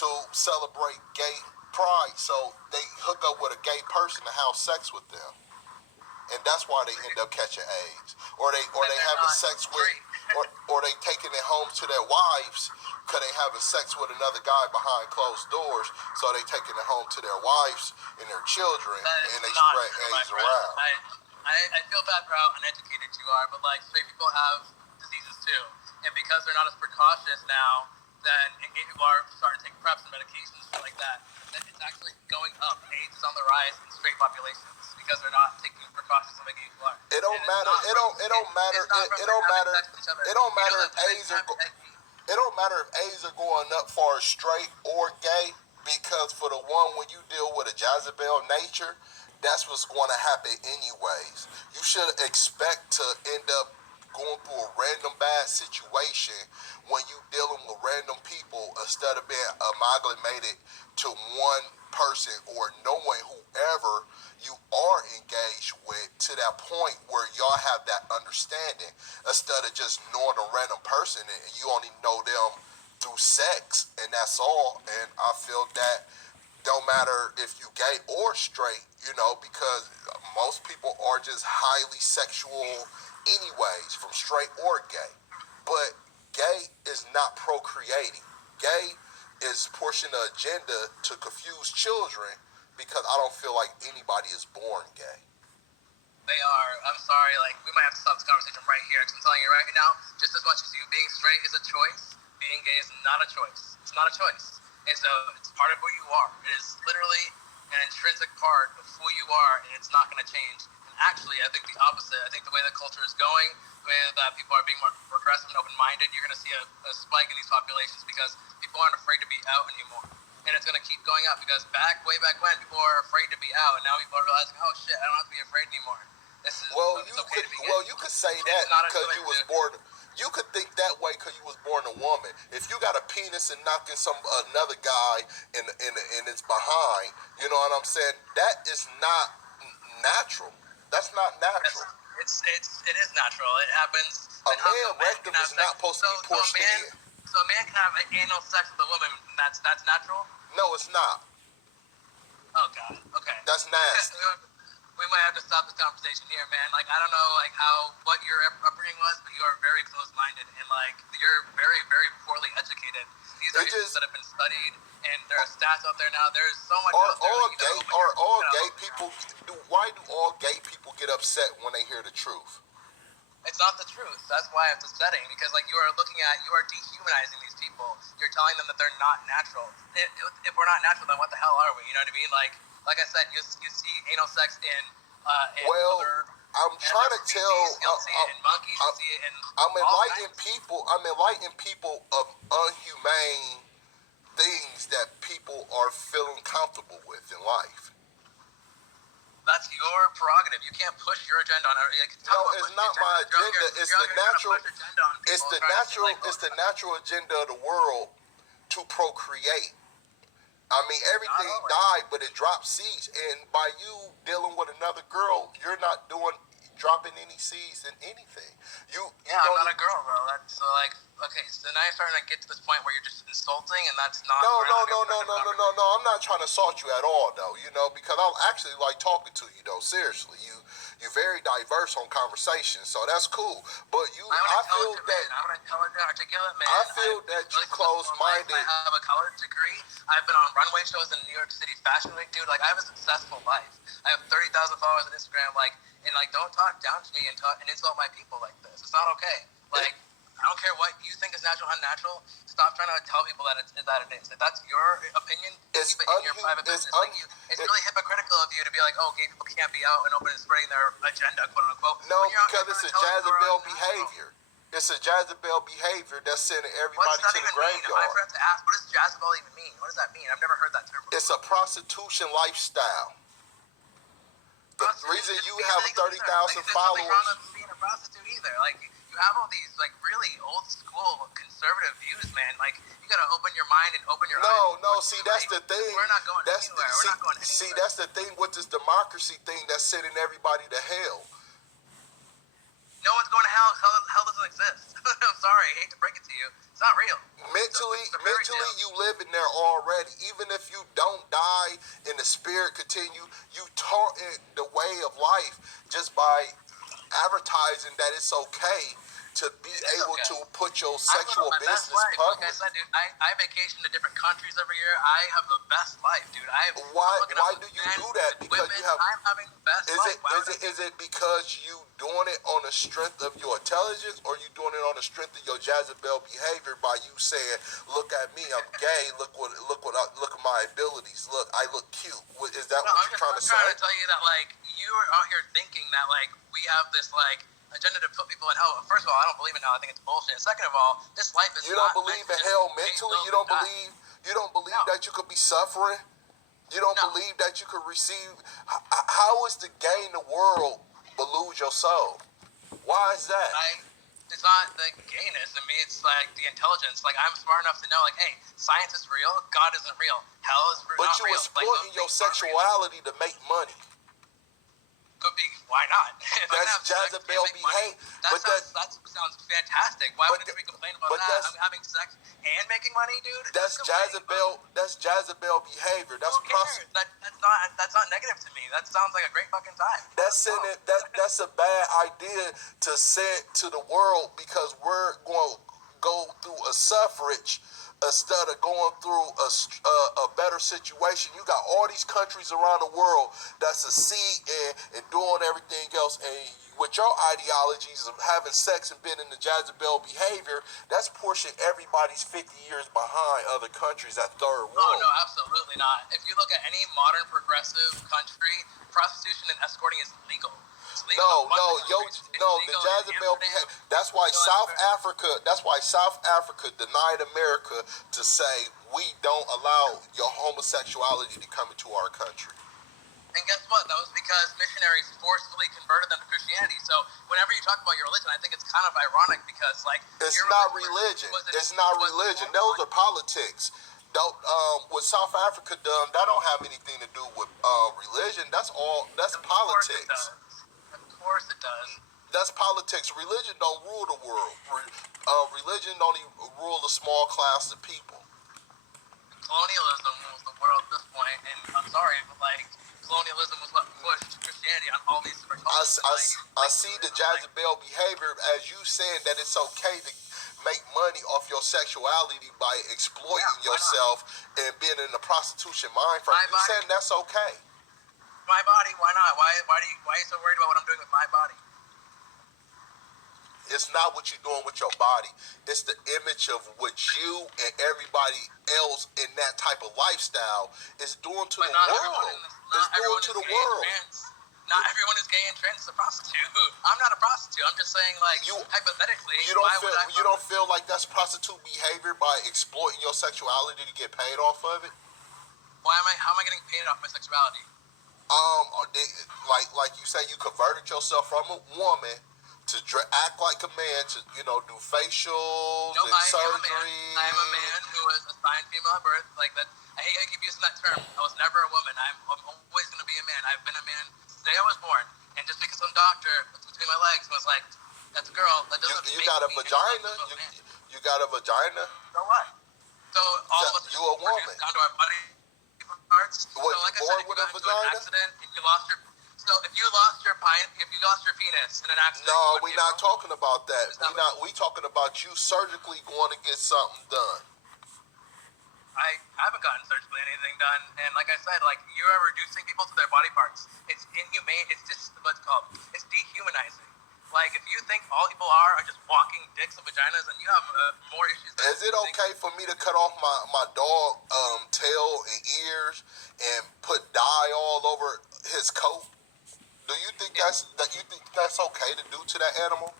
to celebrate gay pride, so they hook up with a gay person to have sex with them, and that's why they end up catching AIDS, or And they they're having not sex with, straight. or they taking it home to their wives because they having sex with another guy behind closed doors, so they taking it home to their wives and their children, That is and they not spread true, my AIDS friend. around. I feel bad for how uneducated you are, but like straight people have diseases too, and because they're not as precautious now, then and gay people are starting to take preps and medications and shit like that. That it's actually going up. AIDS is on the rise in straight populations because they're not taking precautions like gay people are. It don't And it's matter. not It from don't. It don't matter. it's not from It them don't having matter. sex with each other. It don't You know matter that if women A's have HIV. it don't matter if A's are going up far as straight or gay, because for the one, when you deal with a Jezebel nature, that's what's going to happen anyways. You should expect to end up going through a random bad situation when you dealing with random people instead of being amalgamated to one person or knowing whoever you are engaged with to that point where y'all have that understanding instead of just knowing a random person and you only know them through sex and that's all. And I feel that don't matter if you gay or straight, because most people are just highly sexual anyways, from straight or gay. But gay is not procreating. Gay is pushing the agenda to confuse children because I don't feel like anybody is born gay. They are. I'm sorry. Like we might have to stop this conversation right here. Because I'm telling you right now, just as much as you being straight is a choice, being gay is not a choice. It's not a choice. And so it's part of who you are. It is literally an intrinsic part of who you are, and it's not going to change. And actually, I think the opposite. I think the way that culture is going, the way that people are being more progressive and open-minded, you're going to see a spike in these populations because people aren't afraid to be out anymore. And it's going to keep going up because way back when, people were afraid to be out, and now people are realizing, oh shit, I don't have to be afraid anymore. This is it's okay to be gay. You could say that because you was born. You could think that way because you was born a woman. If you got a penis and knocking another guy in its behind, you know what I'm saying? That is not natural. That's not natural. It is natural. It happens. A man rectum is not supposed to be pushed in. So a man can have anal sex with a woman. And that's natural. No, it's not. Oh God. Okay. That's nasty. We might have to stop this conversation here, man. Like I don't know, like what your upbringing was, but you are very close-minded and like you're very, very poorly educated. These are issues that have been studied, and there are stats out there now. There's so much. Why do all gay people get upset when they hear the truth? It's not the truth. That's why it's upsetting because like you are dehumanizing these people. You're telling them that they're not natural. If we're not natural, then what the hell are we? You know what I mean? Like I said, you see anal sex in in Well, other I'm trying to tell. species. You'll see it in monkeys. You'll see it in I'm all enlightening kinds. people. I'm enlightening people of unhumane things that people are feeling comfortable with in life. That's your prerogative. You can't push your agenda on everybody. Like, No, it's not my agenda. It's the natural. It's the natural. It's the natural agenda of the world to procreate. I mean, everything died, but it dropped seeds. And by you dealing with another girl, you're not dropping any seeds in anything. I'm not a girl, bro. That's so like, okay. So now you're starting to get to this point where you're just insulting, and that's not. No. I'm not trying to assault you at all, though. Because I actually like talking to you, though. Seriously, you're very diverse on conversation, so that's cool. But I feel that I'm an intelligent, articulate man. I feel that you close-minded. I have a college degree. I've been on runway shows in New York City Fashion Week, dude. Like, I have a successful life. I have 30,000 followers on Instagram. Like, and like, don't talk down to me and insult my people like this. It's not okay. Like, I don't care what you think is natural, unnatural. Stop trying to tell people that it is. If that's your opinion, it's keep it in your private business. It's really hypocritical of you to be like, oh, gay people can't be out and open and spreading their agenda, quote unquote. No, because it's a Jezebel behavior. It's a Jezebel behavior that's sending everybody to the graveyard. I forgot to ask, what does Jezebel even mean? What does that mean? I've never heard that term before. It's a prostitution lifestyle. The reason you have 30,000 followers. There's nothing wrong with being a prostitute either. Like, you have all these like really old school conservative views, man. Like, you gotta open your mind and open your eyes. No. See, that's the thing. We're not going anywhere. We're not going anywhere. See, that's the thing with this democracy thing that's sending everybody to hell. No one's going to hell. Hell doesn't exist. I'm sorry. I hate to break it to you. It's not real. Mentally, you live in there already. Even if you don't die and the spirit continue, you taught it the way of life just by advertising that it's okay to be able to put your sexual business public. Like I said, dude, I vacation to different countries every year. I have the best life, dude. Why do you do that? Because you have. I'm having the best life. Is it because you doing it on the strength of your intelligence, or you doing it on the strength of your Jezebel behavior by you saying, "Look at me, I'm gay. Look at my abilities. Look, I look cute." Is that what you're trying to say? I'm trying to tell you that like you are out here thinking that like we have this like agenda to put people in hell. First of all, I don't believe in hell. I think it's bullshit. Second of all, this life is. You don't believe in hell mentally. You don't believe. You don't believe that you could be suffering. You don't believe that you could receive. How is to gain the world but lose your soul? Why is that? It's not the gayness. I mean, it's like the intelligence. Like, I'm smart enough to know, like, hey, science is real. God isn't real. Hell is not real. But you exploiting your sexuality to make money. Could be. Why not? That's Jezebel behavior. That sounds fantastic. Why would we complain about that? I'm having sex and making money, dude. That's Jezebel. That's Jezebel behavior. That's prostitution. That's not negative to me. That sounds like a great fucking time. That's a bad idea to send to the world, because we're going to go through a suffrage instead of going through a better situation. You got all these countries around the world that succeed and doing everything else, and with your ideologies of having sex and being in the Jezebel behavior, that's pushing everybody's 50 years behind other countries at third world. Oh, no, absolutely not. If you look at any modern progressive country, prostitution and escorting is legal. No, the Jezebel behavior. That's why South Africa denied America to say we don't allow your homosexuality to come into our country. And guess what? That was because missionaries forcefully converted them to Christianity. So whenever you talk about your religion, I think it's kind of ironic because, like, it's not religion. It's not religion. Those are politics. What South Africa done, that don't have anything to do with religion. That's politics. Of course it does. That's politics. Religion don't rule the world. Religion only rule a small class of people. Colonialism rules the world at this point, and I'm sorry, but like colonialism was what pushed Christianity on all these different cultures. I see the Jezebel behavior as you saying that it's okay to make money off your sexuality by exploiting yourself and being in the prostitution mind frame. You saying that's okay? My body, why not? Why are you so worried about what I'm doing with my body? It's not what you're doing with your body. It's the image of what you and everybody else in that type of lifestyle is doing to the world. It's doing to the world. not everyone who's gay and trans is a prostitute. I'm not a prostitute. I'm just saying, like, hypothetically, you don't feel like that's prostitute behavior by exploiting your sexuality to get paid off of it? How am I getting paid off my sexuality? Like you say, you converted yourself from a woman to act like a man, to do facials and surgery. I am a man who was assigned female at birth. Like that. I hate I keep using that term. I was never a woman. I'm always going to be a man. I've been a man since the day I was born. And just because some doctor between my legs was like, "That's a girl," that doesn't you make got a me vagina. You got a vagina. So what? So all of us you a woman down to our body parts. What, so like you I said, born if with you a got into vagina? an accident, if you lost your penis in an accident. No, we're not talking about that. We talking about you surgically going to get something done. I haven't gotten surgically anything done, and like I said, like you are reducing people to their body parts. It's inhumane. It's just what's called. It's dehumanizing. Like if you think all people are just walking dicks and vaginas, then you have more issues. Is it okay for me to cut off my dog tail and ears and put dye all over his coat? Do you think that's okay to do to that animal?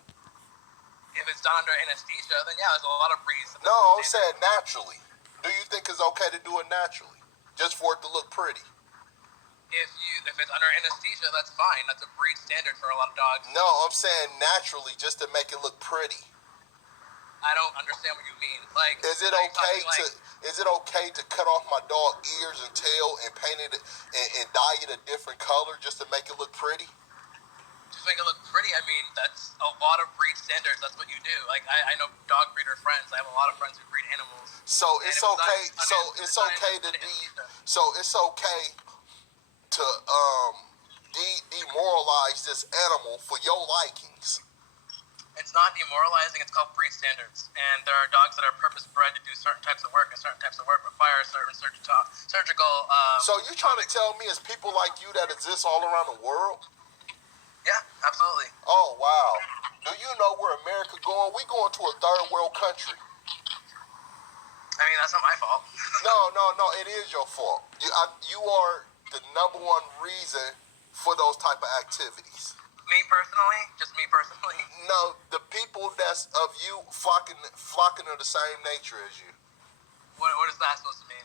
If it's done under anesthesia, then yeah, there's a lot of breeds. No, I'm saying naturally. Do you think it's okay to do it naturally, just for it to look pretty? If it's under anesthesia, that's fine. That's a breed standard for a lot of dogs. No, I'm saying naturally, just to make it look pretty. I don't understand what you mean. Like, is it okay to cut off my dog ears and tail and paint it and dye it a different color just to make it look pretty? To make it look pretty, I mean, that's a lot of breed standards. That's what you do. Like, I know dog breeder friends. I have a lot of friends who breed animals. So it's okay. It's okay to demoralize this animal for your likings. It's not demoralizing. It's called breed standards. And there are dogs that are purpose-bred to do certain types of work, and certain types of work require certain surgical. So you trying to tell me it's people like you that exist all around the world? Yeah, absolutely. Oh, wow. Do you know where America going? We going to a third world country. I mean, that's not my fault. No, it is your fault. You are the number one reason for those type of activities. Me personally? Just me personally? No, the people that's of you flocking of the same nature as you. What is that supposed to mean?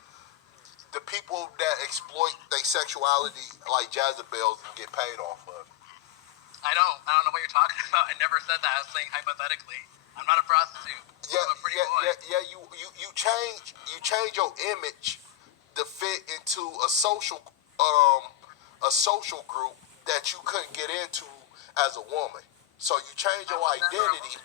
The people that exploit their sexuality like Jezebels and get paid off of it. I don't know what you're talking about. I never said that. I was saying hypothetically. I'm not a prostitute. I'm a pretty boy. Yeah. You change your image to fit into a social group that you couldn't get into as a woman. So you change your identity.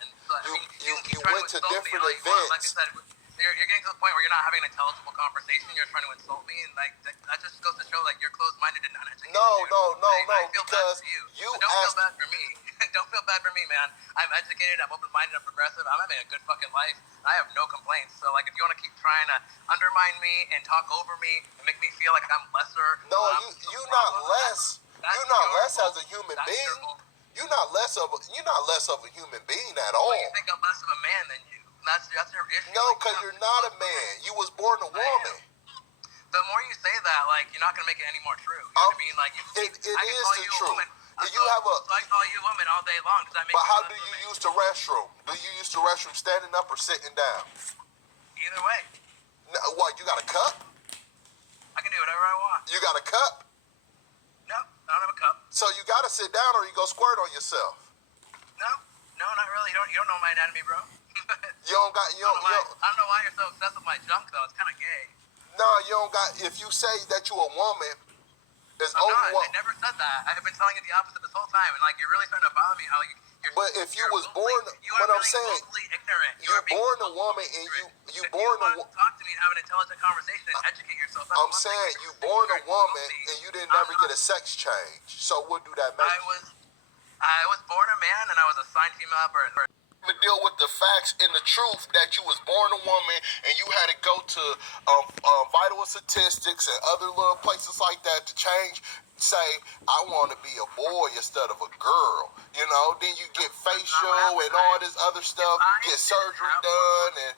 You went to different events. Like I said, you're getting to the point where you're not having an intelligible conversation. You're trying to insult me, and like that just goes to show like you're closed-minded and uneducated. No. I feel Because bad for you don't feel bad for me. Don't feel bad for me, man. I'm educated. I'm open-minded. I'm progressive. I'm having a good fucking life. I have no complaints. So like, if you want to keep trying to undermine me and talk over me and make me feel like I'm lesser, you're not less. You're not less as a human being. You're not less of a human being at all. Well, you think I'm less of a man than you? That's your issue. No, because you're not a man. You was born a woman. The more you say that, like, you're not gonna make it any more true. You know what I mean? Like, it is the truth. I call you a woman all day long. Does that make but how do you use the restroom? Do you use the restroom standing up or sitting down? Either way. No, what? You got a cup? I can do whatever I want. You got a cup? No, I don't have a cup. So you gotta sit down or you go squirt on yourself. No, not really. You don't know my anatomy, bro. I don't know why you're so obsessed with my junk, though. It's kind of gay. No, you don't got. If you say that you're a woman, it's I'm not. I never said that. I've been telling you the opposite this whole time, and like you're really starting to bother me. How you're. But if you was born, what I'm saying, you're born a woman, and you born a woman. Talk to me and have an intelligent conversation and educate yourself. I'm saying you born a woman, and you didn't ever get a sex change. So what do that make? I was born a man, and I was assigned female at birth. To deal with the facts and the truth that you was born a woman and you had to go to vital statistics and other little places like that to change, say, I want to be a boy instead of a girl, then you get facial and all this other stuff, get surgery done.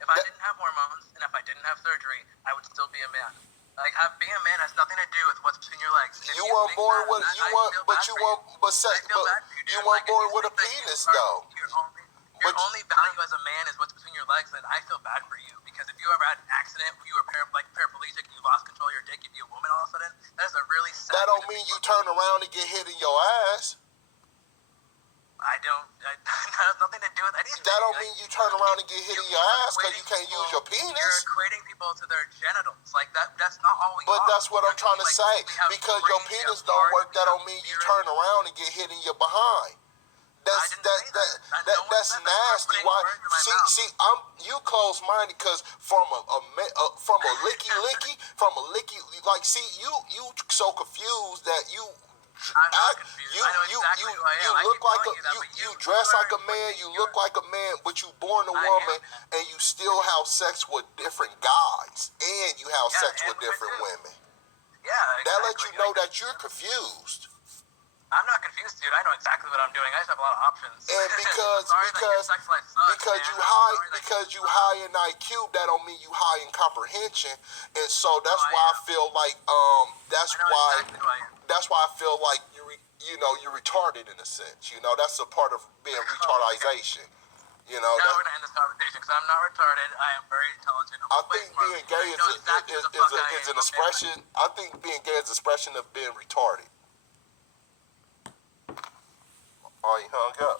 If I didn't have hormones and if I didn't have surgery, I would still be a man. Like, being a man has nothing to do with what's between your legs. You weren't born with you weren't, but you weren't, but you weren't born with a penis though. Your only value as a man is what's between your legs. Then I feel bad for you because if you ever had an accident where you were paraplegic and you lost control of your dick, you'd be a woman all of a sudden. That is a really sad. That don't mean you turn around and get hit in your ass. That has nothing to do with anything. That don't mean you turn around and get hit in your ass because you can't use your penis. You're equating people to their genitals. Like, that's not all we But are. that's what I'm trying to say. Because your penis don't work, that don't mean you turn around and get hit in your behind. That's nasty. Why? See, you close-minded because from a licky, like, see, you so confused that you. I'm not confused. I know exactly who I am. You look like you dress like a man. You look like a man, but you born a woman, and you still have sex with different guys, and you have sex with different women. Yeah, exactly. That lets you know that you're confused. I'm not confused, dude. I know exactly what I'm doing. I just have a lot of options. And because you high in IQ, that don't mean you high in comprehension, and so that's why I feel like that's why I feel like you're retarded in a sense. You know, that's a part of being retardization. You know. Now we're gonna end this conversation because I'm not retarded. I am very intelligent. I think being gay is an expression. I think being gay is an expression of being retarded. Oh, he hung up.